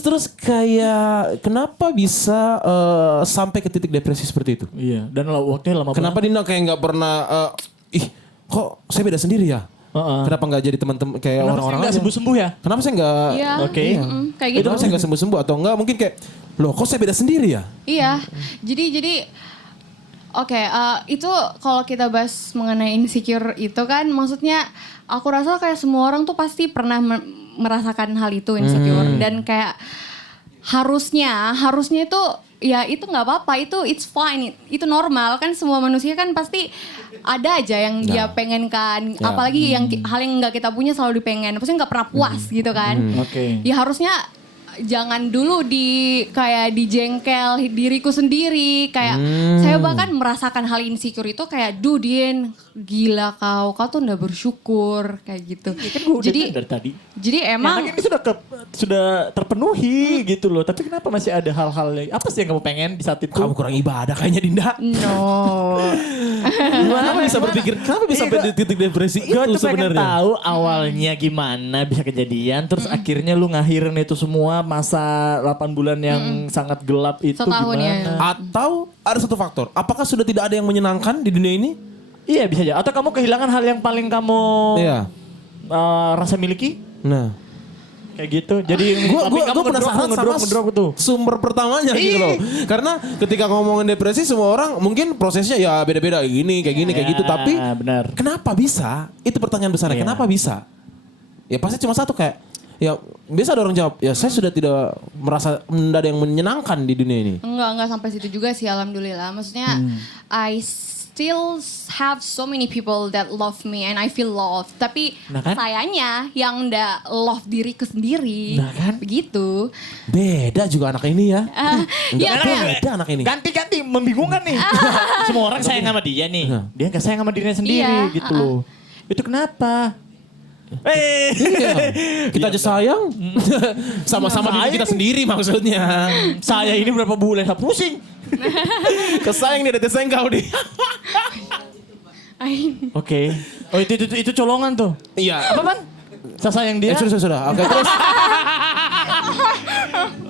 Terus kayak kenapa bisa sampai ke titik depresi seperti itu? Iya, dan waktunya lama Kenapa Dinda kayak nggak pernah kok saya beda sendiri ya? Kenapa nggak jadi teman-teman kayak Kenapa orang-orang sih nggak aja? sembuh-sembuh ya? Kenapa saya nggak? Iya. Oke. Kayak gitu. Kenapa saya nggak sembuh-sembuh atau enggak? Mungkin kayak loh kok saya beda sendiri ya? Iya. Jadi oke, itu kalau kita bahas mengenai insecure itu kan maksudnya aku rasa kayak semua orang tuh pasti pernah merasakan hal itu insecure dan kayak harusnya itu ya itu nggak apa-apa, it's fine, itu normal kan, semua manusia kan pasti ada aja yang dia pengen kan, apalagi yang hal yang nggak kita punya selalu dipengen, maksudnya nggak pernah puas gitu kan. Oke. Ya harusnya jangan dulu kayak dijengkel diriku sendiri, kayak saya bahkan merasakan hal insecure itu kayak Din gila kau tuh udah bersyukur kayak gitu. Kan gue udah dari tadi. Jadi emang Anak ini sudah terpenuhi gitu loh. Tapi kenapa masih ada hal-hal yang apa sih yang kamu pengen di saat itu? Kamu kurang ibadah kayaknya Dinda. no. Kenapa bisa berpikir? Kenapa bisa sampai di titik depresi itu Gue tuh pengen sebenarnya? tahu awalnya gimana bisa kejadian. Terus akhirnya lu ngakhirin itu semua masa 8 bulan yang sangat gelap itu Setahun gimana? ya. Atau ada satu faktor, apakah sudah tidak ada yang menyenangkan di dunia ini? Iya bisa aja. Atau kamu kehilangan hal yang paling kamu Iya. rasa miliki? Nah, kayak gitu. Jadi Gue tapi kamu penasaran sama ngedrop tuh. sumber pertamanya gitu loh. Karena ketika ngomongin depresi semua orang mungkin prosesnya ya beda-beda kayak gini kayak gitu. Tapi benar. kenapa bisa? Itu pertanyaan besarnya. Iya. Kenapa bisa? Ya pasti cuma satu kayak ya biasa ada orang jawab ya saya sudah tidak merasa ada yang menyenangkan di dunia ini. Enggak sampai situ juga sih alhamdulillah. Maksudnya I still have so many people that love me and I feel loved. Tapi Nah kan? sayanya yang ndak love diriku sendiri. Nah kan? Begitu. Beda juga anak ini ya. Ya Enggak kayak beda anak ini. Ganti-ganti membingungkan nih. Semua orang sayang sama dia nih. Dia gak sayang sama dirinya sendiri Iya, gitu loh. Itu kenapa? Iya. Kita aja sayang. Sama-sama diri kita sendiri maksudnya. Saya ini berapa bulan saya pusing. Kesayang nih, ada kau deh. Oke. Oh itu colongan tuh. Iya. Apa, Pan? Saya sayang dia. Sudah. Oke, terus.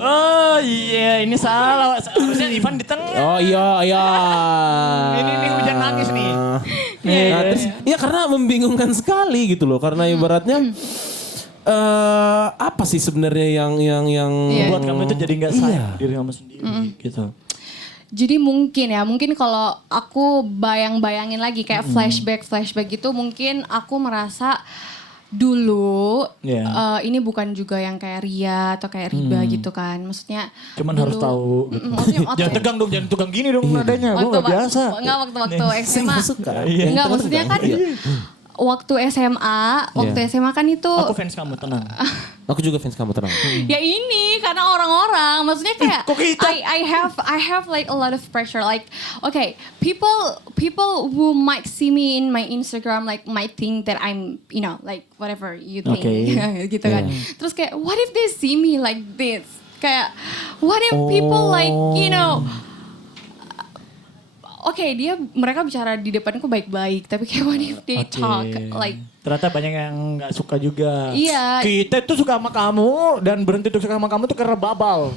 Oh iya, ini salah. Harusnya Ivan di tengah. Oh iya. Ini hujan nangis nih. Nah, terus, ya karena membingungkan sekali gitu loh. Karena ibaratnya apa sih sebenarnya yang Buat kamu itu jadi nggak sayang diri kamu sendiri gitu. Jadi mungkin kalau aku bayangin lagi kayak flashback gitu mungkin aku merasa dulu ini bukan juga yang kayak ria atau kayak riba gitu kan. Maksudnya Cuman dulu, harus tahu gitu. maksudnya Jangan tegang dong, jangan tegang gini dong nadanya. Gue gak biasa. Waktu SMA. Iya. Enggak maksudnya kan waktu SMA kan itu Aku fans kamu, tenang. Aku juga fans kamu, tenang. ya ini karena orang-orang maksudnya kayak Kok kita? I have like a lot of pressure like okay people who might see me in my Instagram like might think that I'm like whatever you think gitu kan. Terus kayak what if they see me like this kayak what if people like Oke, mereka bicara di depanku baik-baik, tapi kayak what if they talk like ternyata banyak yang nggak suka juga. Iya. Kita tuh suka sama kamu dan berhenti tuh suka sama kamu tuh karena babal.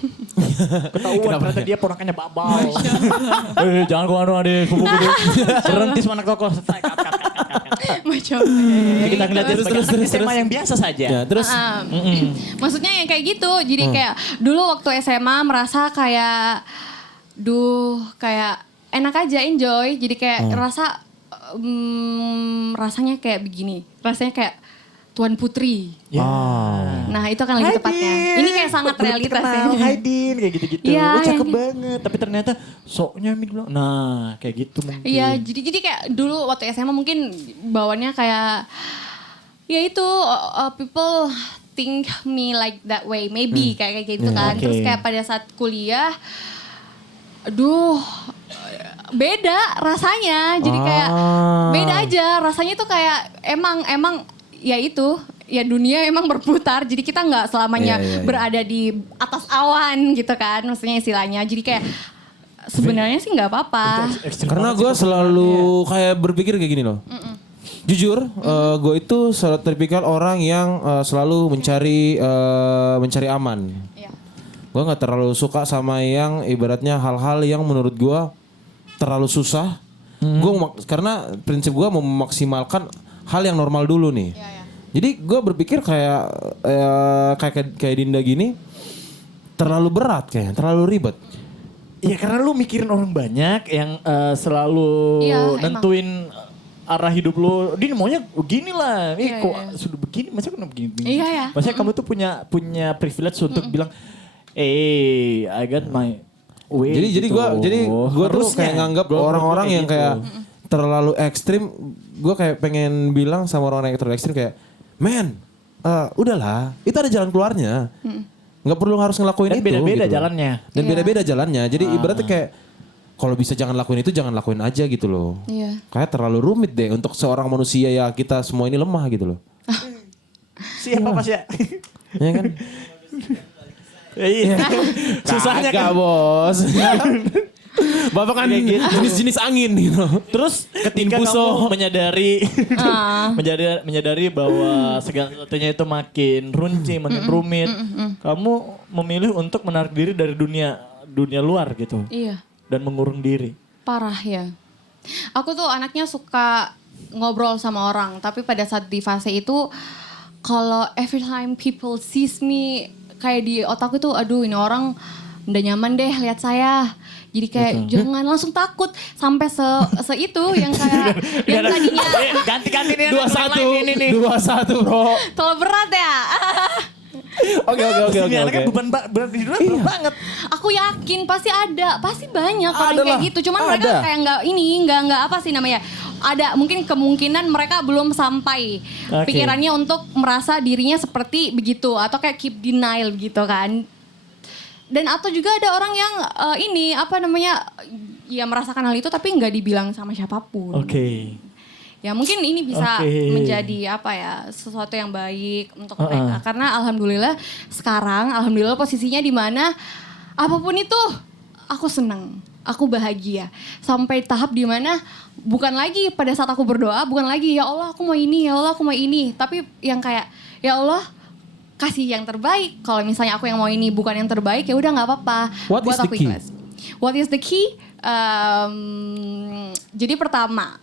Ketahuan ternyata dia ponakannya babal. Jangan kemana deh, sepupu gitu. Berhenti sama anak toko. macam Kita ngeliat dia sebagai anak SMA yang biasa saja. Ya, terus maksudnya yang kayak gitu. Jadi kayak dulu waktu SMA merasa kayak kayak enak aja enjoy. Jadi kayak rasanya kayak begini. Rasanya kayak Tuan Putri. Nah itu kan lagi tepatnya. Ini kayak sangat realitas ya. Haidin kayak gitu-gitu. Iya, Cakep banget. Tapi ternyata soknya bilang, nah kayak gitu mungkin. Iya jadi kayak dulu waktu SMA mungkin bawaannya kayak ya itu people think me like that way. Maybe kayak gitu kan. Terus kayak pada saat kuliah beda rasanya. Jadi kayak beda aja. Rasanya tuh kayak emang ya itu. Ya dunia emang berputar. Jadi kita gak selamanya berada di atas awan gitu kan. Maksudnya istilahnya. Jadi kayak sebenarnya sih gak apa-apa. karena gue selalu kayak berpikir kayak gini loh. Jujur, gue itu terpikir orang yang selalu mencari aman. Gue nggak terlalu suka sama yang ibaratnya hal-hal yang menurut gue terlalu susah. Karena prinsip gue mau memaksimalkan hal yang normal dulu nih. Jadi gue berpikir kayak Dinda gini terlalu berat kayaknya, terlalu ribet. Iya karena lu mikirin orang banyak yang selalu nentuin arah hidup lu. Dia maunya begini lah. Sudah begini, masa kenapa begini? Iya. Maksudnya kamu tuh punya privilege untuk bilang, I got my way. Jadi gue tuh kayak nganggap orang-orang yang kayak terlalu ekstrim. Gue kayak pengen bilang sama orang yang terlalu ekstrim kayak, man, udahlah, itu ada jalan keluarnya. Nggak perlu harus ngelakuin dan itu. beda-beda gitu jalannya. Dan beda-beda jalannya. Jadi ibaratnya kayak kalau bisa jangan lakuin itu, jangan lakuin aja gitu loh. Kayak terlalu rumit deh untuk seorang manusia ya kita semua ini lemah gitu loh. Siapa Mas ya? Ya kan? Iya. Susahnya Kagak, kan. Bos. Bapak kan jenis-jenis angin gitu. Terus ketika kamu menyadari bahwa segala sesuatunya itu makin runci, makin rumit, kamu memilih untuk menarik diri dari dunia luar gitu. Iya. Dan mengurung diri. Parah ya. Aku tuh anaknya suka ngobrol sama orang, tapi pada saat di fase itu kalau every time people sees me kayak di otakku tuh aduh ini orang udah nyaman deh lihat saya. Jadi kayak jangan langsung takut sampai se itu yang kayak yang tadinya Ganti-ganti nih. 2-1 bro. terlalu berat ya. Oke. Ini anaknya beban hidupnya berat banget. Aku yakin pasti ada, pasti banyak orang Ada kayak lah, gitu. Cuman mereka ada. kayak nggak apa sih namanya? Ada mungkin kemungkinan mereka belum sampai Oke. pikirannya untuk merasa dirinya seperti begitu atau kayak keep denial gitu kan. Dan atau juga ada orang yang ini apa namanya ya merasakan hal itu tapi nggak dibilang sama siapapun. Oke. Ya mungkin ini bisa Oke. menjadi apa ya sesuatu yang baik untuk mereka karena alhamdulillah sekarang alhamdulillah posisinya di mana apapun itu aku senang, aku bahagia sampai tahap di mana bukan lagi pada saat aku berdoa bukan lagi ya Allah aku mau ini ya Allah aku mau ini tapi yang kayak ya Allah kasih yang terbaik. Kalau misalnya aku yang mau ini bukan yang terbaik ya udah nggak apa-apa. What is the key? What is the key? Jadi pertama,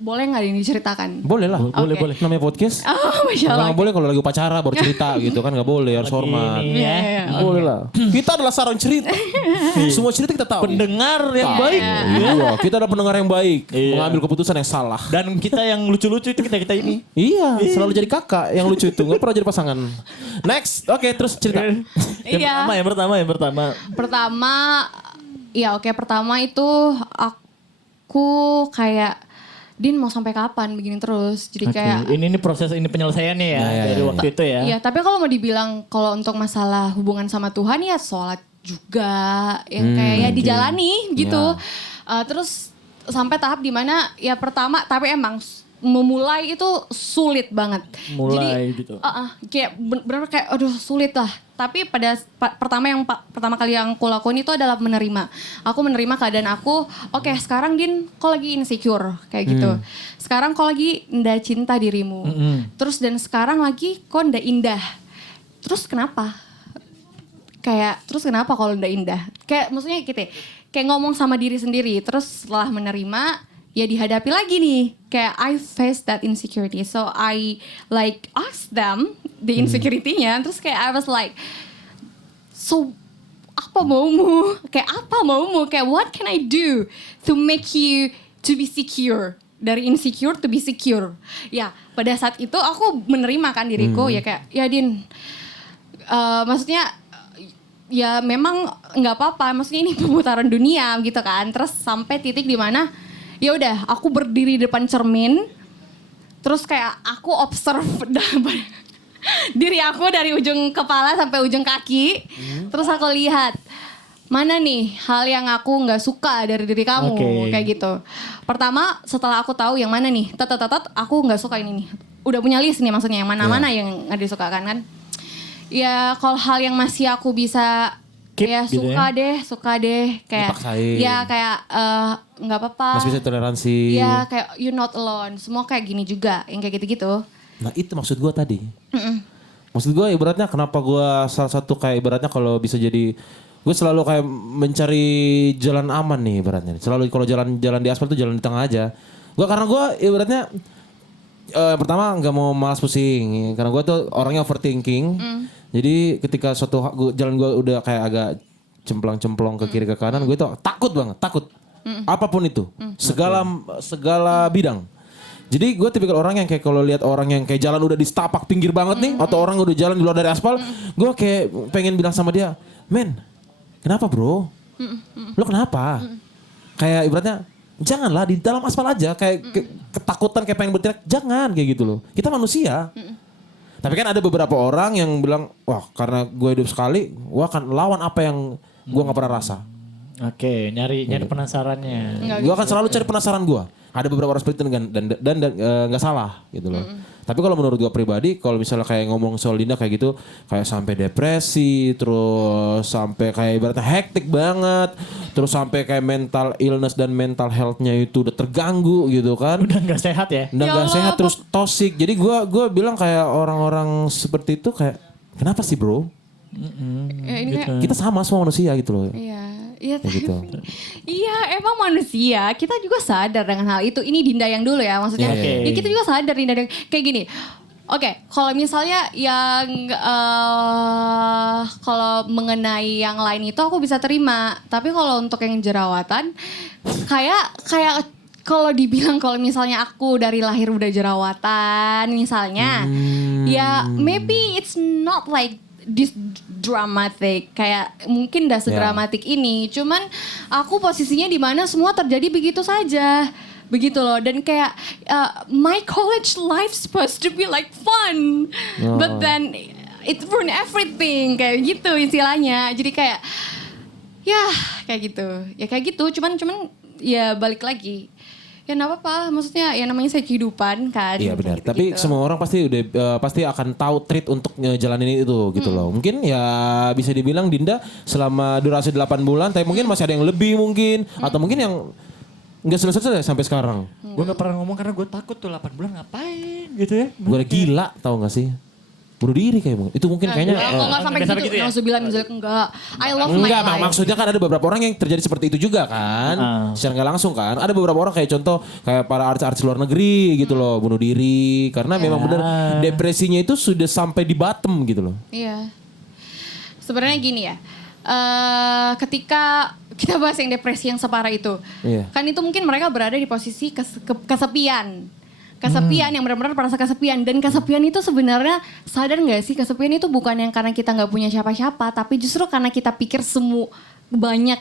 boleh nggak ini diceritakan? Boleh lah. Boleh. Namanya podcast. Oh, Masya Allah. Nggak boleh kalau lagi upacara baru cerita gitu kan nggak boleh harus hormat. Ini ya. Boleh lah. Kita adalah sarang cerita. Semua cerita kita tahu. Pendengar yang baik. Iya, kita adalah pendengar yang baik, Iya. mengambil keputusan yang salah. Dan kita yang lucu-lucu itu kita ini. Iya, selalu jadi kakak yang lucu itu, nggak pernah jadi pasangan. Next, oke terus cerita. Iya. Yang pertama. Pertama itu aku kayak Din mau sampai kapan begini terus. Jadi kayak Ini proses ini penyelesaiannya ya, dari waktu itu ya. Iya, tapi kalau mau dibilang kalau untuk masalah hubungan sama Tuhan ya sholat juga yang kayak ya dijalani gitu. Terus sampai tahap dimana ya pertama tapi emang memulai itu sulit banget. Mulai Jadi, gitu. Kayak benar kayak aduh sulit lah. Tapi pertama kali yang aku lakuin itu adalah menerima. Aku menerima keadaan aku. Oke, sekarang Din, kau lagi insecure kayak gitu. Sekarang kau lagi ndak cinta dirimu. Terus dan sekarang lagi kau ndak indah. Terus kenapa? Terus kenapa kalau ndak indah? Kayak maksudnya gitu. Kayak ngomong sama diri sendiri. Terus setelah menerima ya dihadapi lagi nih. Kayak I face that insecurity. So I like ask them the insecurity-nya. Terus kayak I was like, so apa maumu? Kayak what can I do to make you to be secure? Dari insecure to be secure. Ya pada saat itu aku menerima kan diriku. Ya kayak ya Din. Maksudnya ya memang nggak apa-apa. Maksudnya ini pemutaran dunia gitu kan. Terus sampai titik di mana ya udah aku berdiri di depan cermin terus kayak aku observe diri aku dari ujung kepala sampai ujung kaki terus aku lihat mana nih hal yang aku nggak suka dari diri kamu kayak gitu. Pertama setelah aku tahu yang mana nih aku nggak suka ini nih udah punya list nih maksudnya yang mana-mana yang nggak disukakan kan ya kalau hal yang masih aku bisa ya gitu suka deh kayak Dipaksain. ya kayak nggak apa-apa Masih bisa toleransi. ya kayak you're not alone semua kayak gini juga yang kayak gitu-gitu. Nah itu maksud gue tadi. Maksud gue ibaratnya kenapa gue salah satu kayak ibaratnya kalau bisa jadi gue selalu kayak mencari jalan aman nih ibaratnya. Selalu kalau jalan di aspal tuh jalan di tengah aja. Gue karena gue ibaratnya pertama nggak mau malas pusing karena gue tuh orangnya overthinking. Jadi ketika jalan gue udah kayak agak cemplang-cemplong ke kiri ke kanan, gue tuh takut banget, apapun itu, segala bidang. Jadi gue tipikal orang yang kayak kalau lihat orang yang kayak jalan udah di setapak pinggir banget nih, atau orang udah jalan di luar dari aspal, gue kayak pengen bilang sama dia, men, kenapa bro? Lo kenapa? Kayak ibaratnya, janganlah di dalam aspal aja, kayak ketakutan kayak pengen berteriak, jangan kayak gitu loh. Kita manusia. Tapi kan ada beberapa orang yang bilang, wah karena gue hidup sekali, gue akan lawan apa yang gue gak pernah rasa. Oke, nyari penasarannya. Gue akan selalu cari penasaran gue. Ada beberapa orang seperti itu dan gak salah gitu loh. Tapi kalau menurut gue pribadi, kalau misalnya kayak ngomong soal Dinda kayak gitu, kayak sampai depresi, terus sampai kayak ibaratnya hektik banget, terus sampai kayak mental illness dan mental health-nya itu udah terganggu gitu kan. Udah nggak sehat ya? Udah gak sehat terus toxic. Jadi gue bilang kayak orang-orang seperti itu kayak kenapa sih bro? Ya, ini kayak, Kita sama semua manusia gitu loh. Iya Kayak gitu. iya emang manusia kita juga sadar dengan hal itu. Ini Dinda yang dulu ya maksudnya. Oke. Ya kita juga sadar Dinda yang kayak gini. Oke, kalau misalnya yang kalau mengenai yang lain itu aku bisa terima. Tapi kalau untuk yang jerawatan, kayak kalau dibilang kalau misalnya aku dari lahir udah jerawatan, misalnya, ya maybe it's not like this dramatic, kayak mungkin udah sedramatik ini. Cuman aku posisinya di mana semua terjadi begitu saja. Begitu loh, dan kayak my college life supposed to be like fun, but then it ruin everything, kayak gitu istilahnya. Jadi kayak ya kayak gitu, cuman ya balik lagi. Ya enggak apa-apa, maksudnya ya namanya saya kehidupan kan. Iya benar. Gitu, Tapi semua orang pasti pasti akan tahu treat untuk ngejalanin itu gitu loh. Mungkin ya bisa dibilang Dinda selama durasi 8 bulan, tapi mungkin masih ada yang lebih mungkin atau mungkin yang nggak selesai sampai sekarang. Gue gak pernah ngomong karena gue takut tuh 8 bulan ngapain gitu ya. Gue udah gila tau gak sih? Bunuh diri kayak itu mungkin kayaknya. Kalau nggak sampai Dasar gitu, gitu ya? nauzubillah min dzalik, enggak. I love my Enggak, life. maksudnya kan ada beberapa orang yang terjadi seperti itu juga kan. Secara nggak langsung kan. Ada beberapa orang kayak contoh kayak para artis-artis luar negeri gitu loh, bunuh diri karena memang benar depresinya itu sudah sampai di bottom gitu loh. Iya. Sebenarnya gini ya. Ketika kita bahas yang depresi yang separah itu, kan itu mungkin mereka berada di posisi kesepian yang benar-benar merasa kesepian, dan kesepian itu sebenarnya sadar nggak sih, kesepian itu bukan yang karena kita nggak punya siapa-siapa, tapi justru karena kita pikir banyak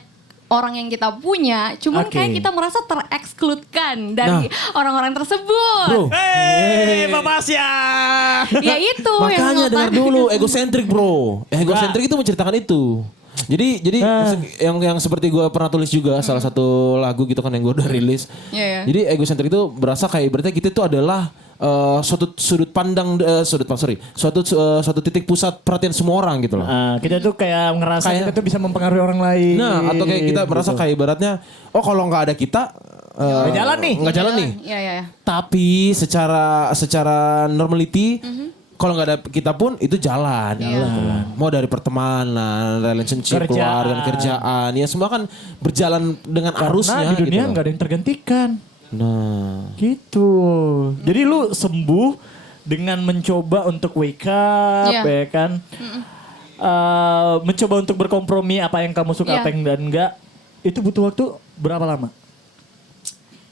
orang yang kita punya, cuman kayak kita merasa terekskludkan dari orang-orang tersebut. Bro, Bapak Asya. Ya itu makanya dengar dulu, egosentrik bro. Egosentrik itu menceritakan itu. Jadi yang seperti gue pernah tulis juga salah satu lagu gitu kan yang gue udah rilis. Jadi egosentrik itu berasa kayak berarti kita itu adalah suatu titik pusat perhatian semua orang gitu loh. Kita tuh kayak ngerasa kita tuh bisa mempengaruhi orang lain. Nah, atau kayak kita merasa kayak ibaratnya kalau nggak ada kita nggak jalan nih. Iya. Tapi secara normality kalau nggak ada kita pun itu jalan. Mau dari pertemanan, relationship, keluarga, kerjaan, ya semua kan berjalan dengan arusnya. Karena di dunia gitu nggak ada yang tergantikan. Nah, gitu. Jadi lu sembuh dengan mencoba untuk wake up, ya kan? Mencoba untuk berkompromi apa yang kamu suka, apa yang dan enggak. Itu butuh waktu berapa lama?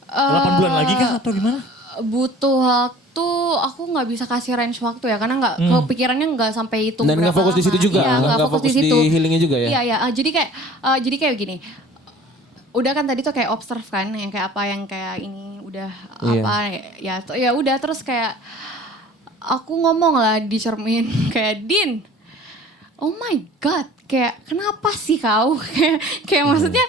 8 bulan lagi kah atau gimana? Butuh waktu, aku nggak bisa kasih range waktu ya, karena kepikirannya nggak sampai itu. Dan nggak fokus di situ juga, nggak fokus di healingnya juga ya. Iya. Jadi kayak begini. Udah kan tadi tuh kayak observe kan, yang kayak apa yang kayak ini udah ya udah, terus kayak aku ngomong lah di cermin kayak, Din, oh my god, kayak kenapa sih kau? kayak maksudnya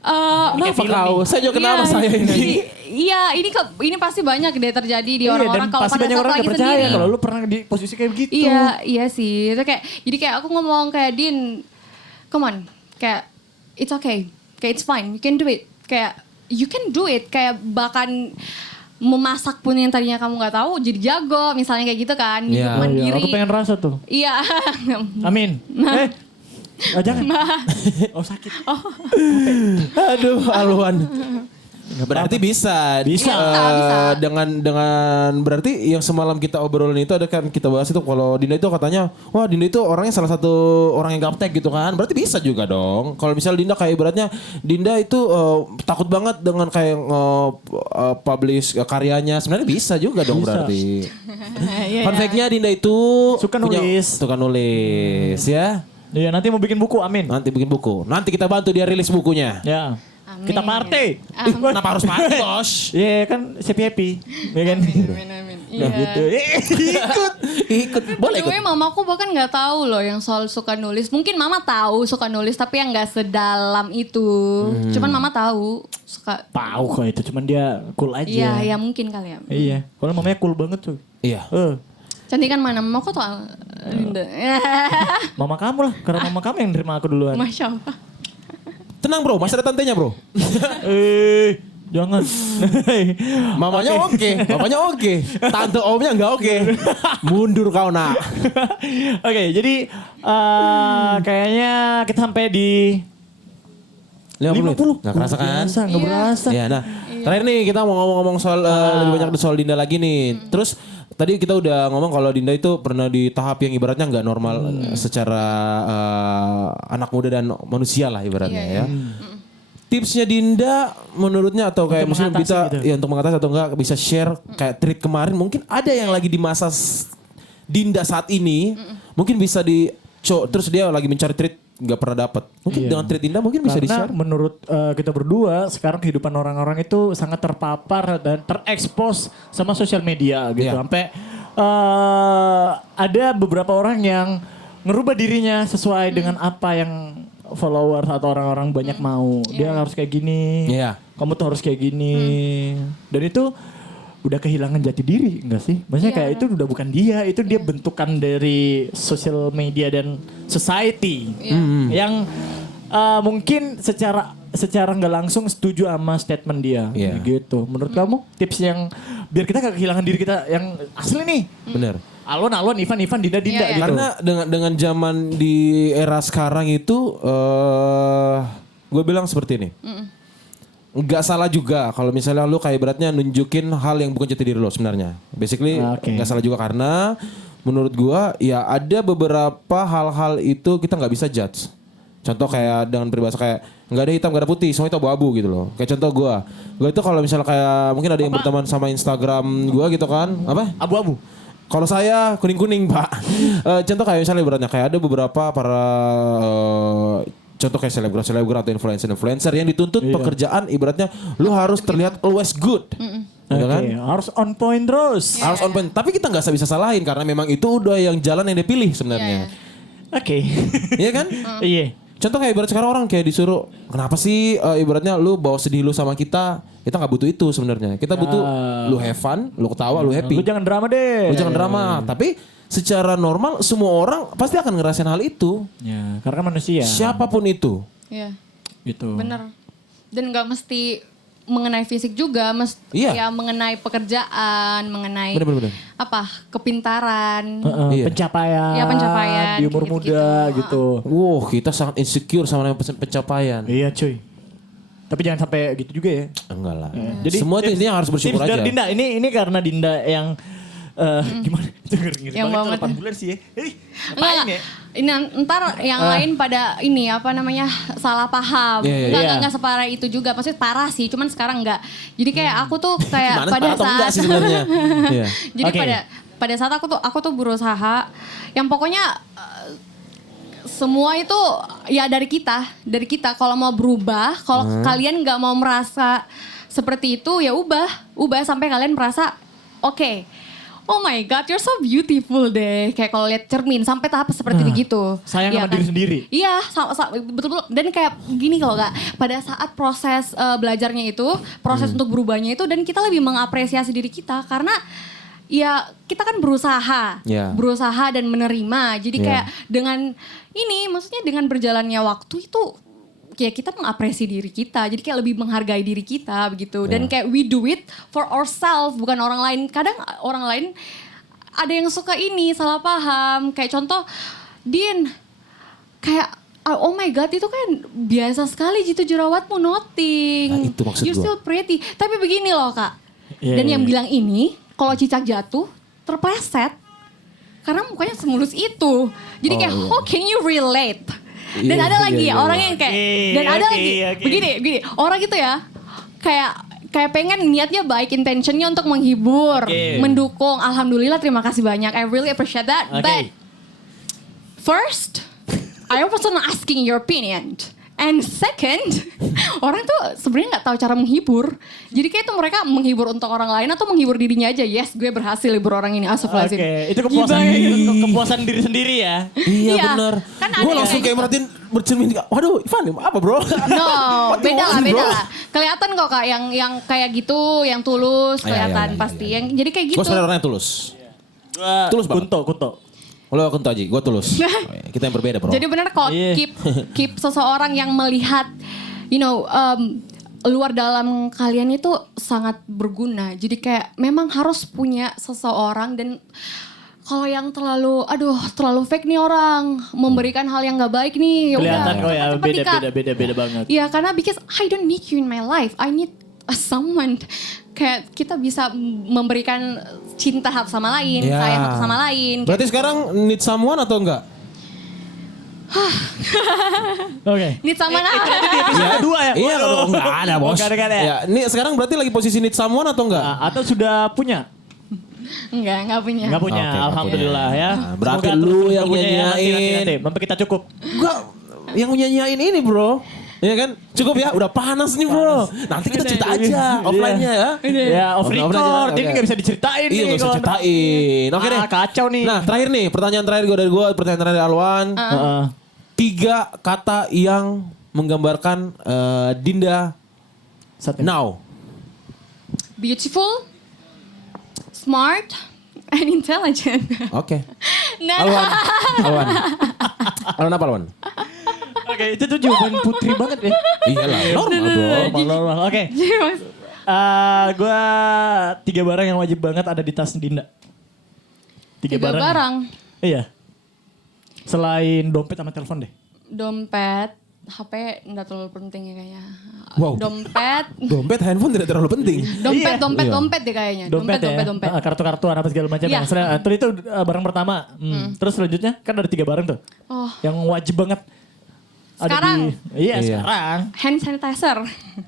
Kenapa kau? Saya juga kenapa saya ini? Iya, ini pasti banyak deh terjadi di orang-orang kalau pasti pada banyak saat orang lagi gak percaya sendiri. kalau lu pernah di posisi kayak begitu. Iya sih. Itu jadi kayak aku ngomong kayak, Din, come on, kayak it's okay, kayak it's fine, you can do it. Kayak you can do it, kayak bahkan memasak pun yang tadinya kamu nggak tahu jadi jago, misalnya kayak gitu kan, hidup mandiri. Aku pengen rasa tuh. Iya. Amin. Jangan. Oh sakit. Aduh, Alwan. Berarti bisa. Bisa. Dengan berarti yang semalam kita obrolin itu ada kan kita bahas itu kalau Dinda itu katanya, wah Dinda itu orangnya salah satu orang yang gaptek gitu kan. Berarti bisa juga dong. Kalau misal Dinda kayak ibaratnya Dinda itu takut banget dengan kayak publish karyanya. Sebenarnya bisa juga dong berarti. Fun fact-nya Dinda itu suka nulis ya. Iya, nanti mau bikin buku, amin. Nanti bikin buku. Nanti kita bantu dia rilis bukunya. Ya. Amin. Kita party. Kenapa harus party, Bos? Iya kan happy. Ya kan? Amin. Iya. Gitu. Ikut. Boleh ikut. Mamaku bahkan nggak tahu loh yang soal suka nulis. Mungkin mama tahu suka nulis tapi yang nggak sedalam itu. Cuman mama tahu suka. Tahu kok itu, cuman dia cool aja. Iya, mungkin kali ya. Iya. Kalau mamanya cool banget tuh. Iya. Cantikan mana? Mamaku tuh Linda. Mama kamu lah, karena mama kamu yang nerima aku duluan. Masya Allah. Tenang bro, masih ada tantenya bro. Jangan. Mamanya oke. Tante omnya nggak oke. Mundur kau nak. Oke, jadi kayaknya kita sampai di 50. Nggak kerasa kan? Nggak berasa. Iya, nah. Terakhir nih kita mau ngomong-ngomong soal lebih banyak soal Dinda lagi nih. Terus tadi kita udah ngomong kalau Dinda itu pernah di tahap yang ibaratnya nggak normal secara anak muda dan manusia lah ibaratnya ya. Tipsnya Dinda menurutnya atau kayak Untuk misalnya mengatasi bisa gitu. ya untuk mengatasi atau enggak bisa share kayak treat kemarin mungkin ada yang lagi di masa Dinda saat ini mungkin bisa terus dia lagi mencari treat nggak pernah dapat. Mungkin dengan treat Dinda mungkin bisa Karena di-share. menurut kita berdua sekarang kehidupan orang-orang itu sangat terpapar dan terekspos sama sosial media gitu. Iya. Sampai ada beberapa orang yang ngerubah dirinya sesuai dengan apa yang followers atau orang-orang banyak mau. Dia harus kayak gini. Iya. Kamu tuh harus kayak gini. Dan itu udah kehilangan jati diri enggak sih? Maksudnya kayak itu udah bukan dia, itu dia bentukan dari social media dan society. Yang mungkin secara nggak langsung setuju sama statement dia. Iya. Gitu. Menurut kamu tips yang biar kita gak kehilangan diri kita yang asli nih? Bener. Alon, Ivan, Dinda Iya, iya. gitu. Karena dengan zaman di era sekarang itu gue bilang seperti ini. Nggak salah juga kalau misalnya lu kayak beratnya nunjukin hal yang bukan jati diri lo sebenarnya. Basically Oke. nggak salah juga karena menurut gue ya ada beberapa hal-hal itu kita nggak bisa judge. Contoh kayak dengan peribahasa kayak nggak ada hitam nggak ada putih semua itu abu-abu gitu loh. Kayak contoh gue itu kalau misalnya kayak mungkin ada yang berteman sama Instagram gue gitu kan apa? Abu-abu. Kalau saya kuning-kuning pak. Contoh kayak misalnya ibaratnya kayak ada beberapa para contoh kayak selebgram atau influencer yang dituntut pekerjaan ibaratnya lu harus terlihat always good. Ya kan? Oke, harus on point terus. Harus on point. Tapi kita nggak bisa salahin karena memang itu udah yang jalan yang dipilih sebenarnya. Oke. Iya kan? Iya. Contoh kayak ibarat sekarang orang kayak disuruh kenapa sih ibaratnya lu bawa sedih lu sama kita nggak butuh itu sebenarnya. Kita butuh lu have fun, lu ketawa, lu happy. Lu jangan drama deh. Lu jangan drama. Tapi secara normal semua orang pasti akan ngerasain hal itu. Ya, karena manusia. Siapapun itu. Iya. Gitu. Bener. Dan nggak mesti mengenai fisik juga, Iya. ya mengenai pekerjaan, mengenai Bener. apa kepintaran. Iya. Pencapaian. Iya, pencapaian, Di umur kayak muda gitu. Wow, kita sangat insecure sama namanya pencapaian. Iya cuy. Tapi jangan sampai gitu juga ya. Enggak lah. Jadi Semua itu intinya harus bersyukur tips dari aja. Dinda, ini karena Dinda yang gimana? Itu ngeri Yang banget. 8 bulan sih ya. Enggak, Ngapain ya? ini ntar yang lain pada ini apa namanya salah paham. Iya, iya. Enggak separah itu juga. Maksudnya parah sih, cuman sekarang enggak. Jadi kayak aku tuh kayak Gimana pada atau enggak saat sih sebenarnya? Iya. jadi Oke. pada saat aku tuh berusaha yang pokoknya semua itu ya dari kita kalau mau berubah, kalau kalian nggak mau merasa seperti itu ya ubah sampai kalian merasa oke. Oh my God, you're so beautiful deh. Kayak kalau lihat cermin sampai tahap seperti begitu. Sayang Iya sama diri sendiri. Iya, betul-betul. Dan kayak gini kalau Kak, pada saat proses belajarnya itu, proses untuk berubahnya itu, dan kita lebih mengapresiasi diri kita karena ya kita kan berusaha dan menerima. Jadi kayak dengan ini, maksudnya dengan berjalannya waktu itu ya kita mengapresiasi diri kita. Jadi kayak lebih menghargai diri kita begitu. Dan kayak we do it for ourselves, bukan orang lain. Kadang orang lain ada yang suka ini, salah paham. Kayak contoh, Din, kayak oh my God itu kan biasa sekali gitu jerawatmu, nothing. Nah, itu maksud You're gua. still pretty. Tapi begini loh Kak. Iya, Dan iya, yang iya. bilang ini, kalau cicak jatuh, terpleset. Karena mukanya semulus itu. Jadi kayak, how can you relate? Dan Iya, ada lagi iya, orang yang kayak, dan ada lagi, begini, orang gitu ya, kayak pengen niatnya baik, intentionnya untuk menghibur, mendukung. Alhamdulillah, terima kasih banyak. I really appreciate that. Oke. But first, I wasn't asking your opinion. And second, orang tuh sebenarnya nggak tahu cara menghibur. Jadi kayak itu mereka menghibur untuk orang lain atau menghibur dirinya aja. Yes, gue berhasil hibur orang ini. Astagfirullahaladzim. Oke, itu kepuasan kepuasan diri sendiri ya. Iya Iya. benar. Kan ada Gue yang langsung kayak kayak gitu. merhatiin bercermin. Waduh, Ivan apa bro? No, What you beda want, bro? lah. Kelihatan kok Kak yang kayak gitu, yang tulus, Iya, kelihatan iya, pasti. iya. Yang jadi kayak gitu. Gue sebenarnya orangnya tulus. Tulus banget. Kunto. Lo Kunto Aji, gue tulus. Kita yang berbeda bro. Jadi benar kok Iya. keep seseorang yang melihat luar dalam kalian itu sangat berguna. Jadi kayak memang harus punya seseorang, dan kalau yang terlalu fake nih orang memberikan hal yang nggak baik nih, ya udah Kelihatan kok ya cepat-cepat dikat. beda banget. Iya, karena because I don't need you in my life. I need someone, kayak kita bisa memberikan cinta satu sama lain, Ya. sayang satu sama lain. Berarti sekarang need someone atau enggak? Oke. Need someone apa? Episode kedua ya? Iya, kalau enggak ada, Bos. Enggak ada ya? Ya, ini sekarang berarti lagi posisi need someone atau enggak? Atau sudah punya? Enggak punya. Enggak punya, Oke, alhamdulillah ya. Nah, berarti Semoga lu terus yang punya ya, nyanyiin. nanti. Sampai kita cukup. Enggak, yang nyanyiin ini, Bro. Iya kan? Cukup ya, udah panas nih, Bro. Nanti kita cerita aja offline-nya ya. Ya, off Offline aja, record. oke. Ini gak bisa diceritain Iya, nih. gak bisa kalau- ceritain. Oke deh. Kacau nih. Nah, terakhir nih, pertanyaan terakhir dari gue, pertanyaan terakhir dari Alwan. Heeh. 3 kata yang menggambarkan Dinda Saat ini. now. Beautiful, smart, and intelligent. Oke. Nah, Alwan. Alwan apa Alwan? Oke, itu tuh jawaban putri banget ya. Iyalah, normal bro. Normal. Oke. Gue 3 barang yang wajib banget ada di tas Dinda. 3 barang. Iya. Selain dompet sama telepon deh. Dompet, HP enggak terlalu penting ya kayaknya. Wow. Dompet, Handphone tidak terlalu penting. dompet, Iya. dompet, Iya. dompet deh kayaknya. Dompet. Kartu-kartuan apa segala macam. Iya. Ya. Itu barang pertama. Terus selanjutnya kan ada 3 barang tuh. Oh, Yang wajib banget. Ada Sekarang? Iya, Iya. sekarang. hand sanitizer.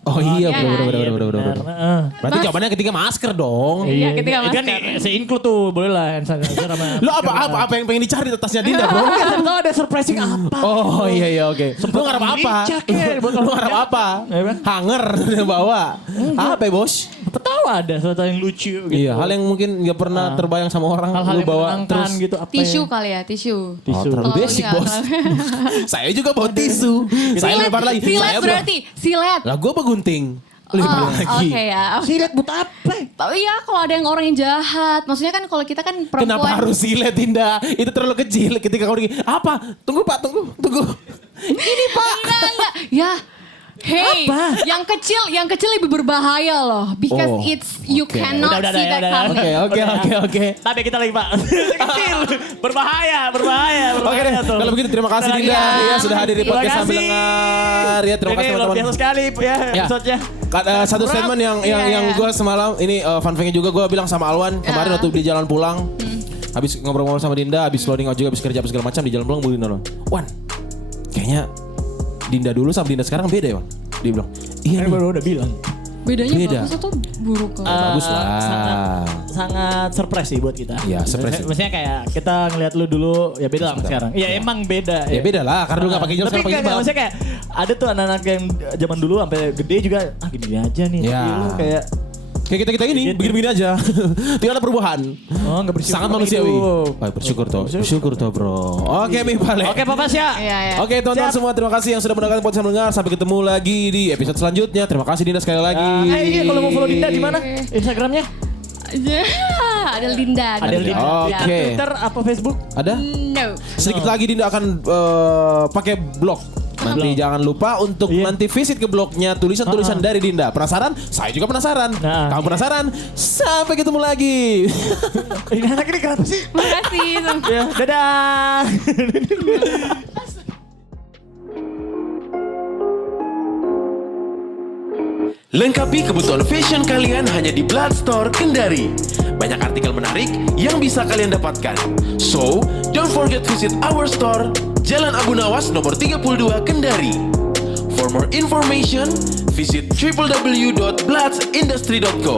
Oh iya, iya, bener. Heeh. Berarti jawabannya ketiga masker dong. Iya, ketika Itu kan masker. se-include tuh, boleh lah hand sanitizer sama. Lu apa yang pengen dicari di tasnya Dinda bro? Tahu ada surprising apa? Oh iya oke. Lu ngarep apa? Micak ya, buat Lu ngarep apa? Iya kan? Hanger yang bawa. Apa ya bos? Apa tahu ada sesuatu yang lucu gitu. Iya, hal yang mungkin gak pernah terbayang sama orang. Hal-hal Lu yang bawa menyenangkan terus. gitu. Apa Tisu yang- kali ya, tisu. Oh, terlalu Kalau basic iya, bos. Saya juga bawa tisu. Saya lempar lagi. Silet Saya belum- berarti, silet. Lah gue apa gunting? Lempar Oh, lagi. Oke ya. Silet buat apa? Tapi ya kalau ada yang orang yang jahat, maksudnya kan kalau kita kan perempuan. Kenapa harus silet Dinda? Itu terlalu kecil ketika kau begini. Apa? Tunggu Pak, tunggu. Ini Pak. Enggak. Ya. Hey, Apa? yang kecil lebih berbahaya loh. Because Oh, you oke. cannot Udah, see that coming. Oke. Tapi kita lagi Pak. Kecil. Berbahaya. Oke deh, tuh. kalau begitu terima kasih Dinda ya sudah hadir di Terima podcast sambil kasih. dengar. Ya terima kasih Ini luar teman-teman. biasa sekali ya episode-nya. Satu statement yang Iya. gue semalam ini fun fact-nya juga gue bilang sama Alwan kemarin waktu di jalan pulang habis ngobrol-ngobrol sama Dinda habis loading juga habis kerja apa segala macam di jalan pulang gue bilang Wan kayaknya Dinda dulu sama Dinda sekarang beda ya Wan dia bilang iya Kan nih baru udah bilang. Bedanya Beda. bagus atau buruk? bagus lah. Sangat surprise sih buat kita. Iya, surprise. Maksudnya kayak kita ngeliat lu dulu ya beda lah sama sekarang. Iya emang beda. ya beda lah karena dulu gak pakai jeans Tapi sekarang pakai enggak, jilbab. maksudnya kayak ada tuh anak-anak yang zaman dulu sampai gede juga gini aja nih. Ya. Tapi lu kayak Kayak kita ini Gitu. begini-begini aja tidak ada perubahan enggak bersyukur. sangat sama manusiawi hidup. baik bersyukur toh bro oke Mi balik Oke Papa Sya. Iya. Oke teman-teman Siap. semua terima kasih yang sudah mendengarkan podcast mendengar sampai ketemu lagi di episode selanjutnya terima kasih Dinda sekali lagi Iya kalau mau follow Dinda di mana? Instagramnya? Ada Linda. Ada Dinda. Oke. Twitter apa Facebook? ada No. sedikit lagi Dinda akan pakai blog nanti jangan lupa untuk Iya. nanti visit ke blognya tulisan-tulisan dari Dinda penasaran saya juga penasaran Nah. kamu penasaran sampai ketemu lagi Ini anak ini kenapa sih? Makasih. Ya, dadah. Lengkapi kebutuhan fashion kalian hanya di Bloodstore Kendari. Banyak artikel menarik yang bisa kalian dapatkan. So, don't forget visit our store, Jalan Abu Nawas nomor 32 Kendari. For more information, visit www.bloodsindustry.co.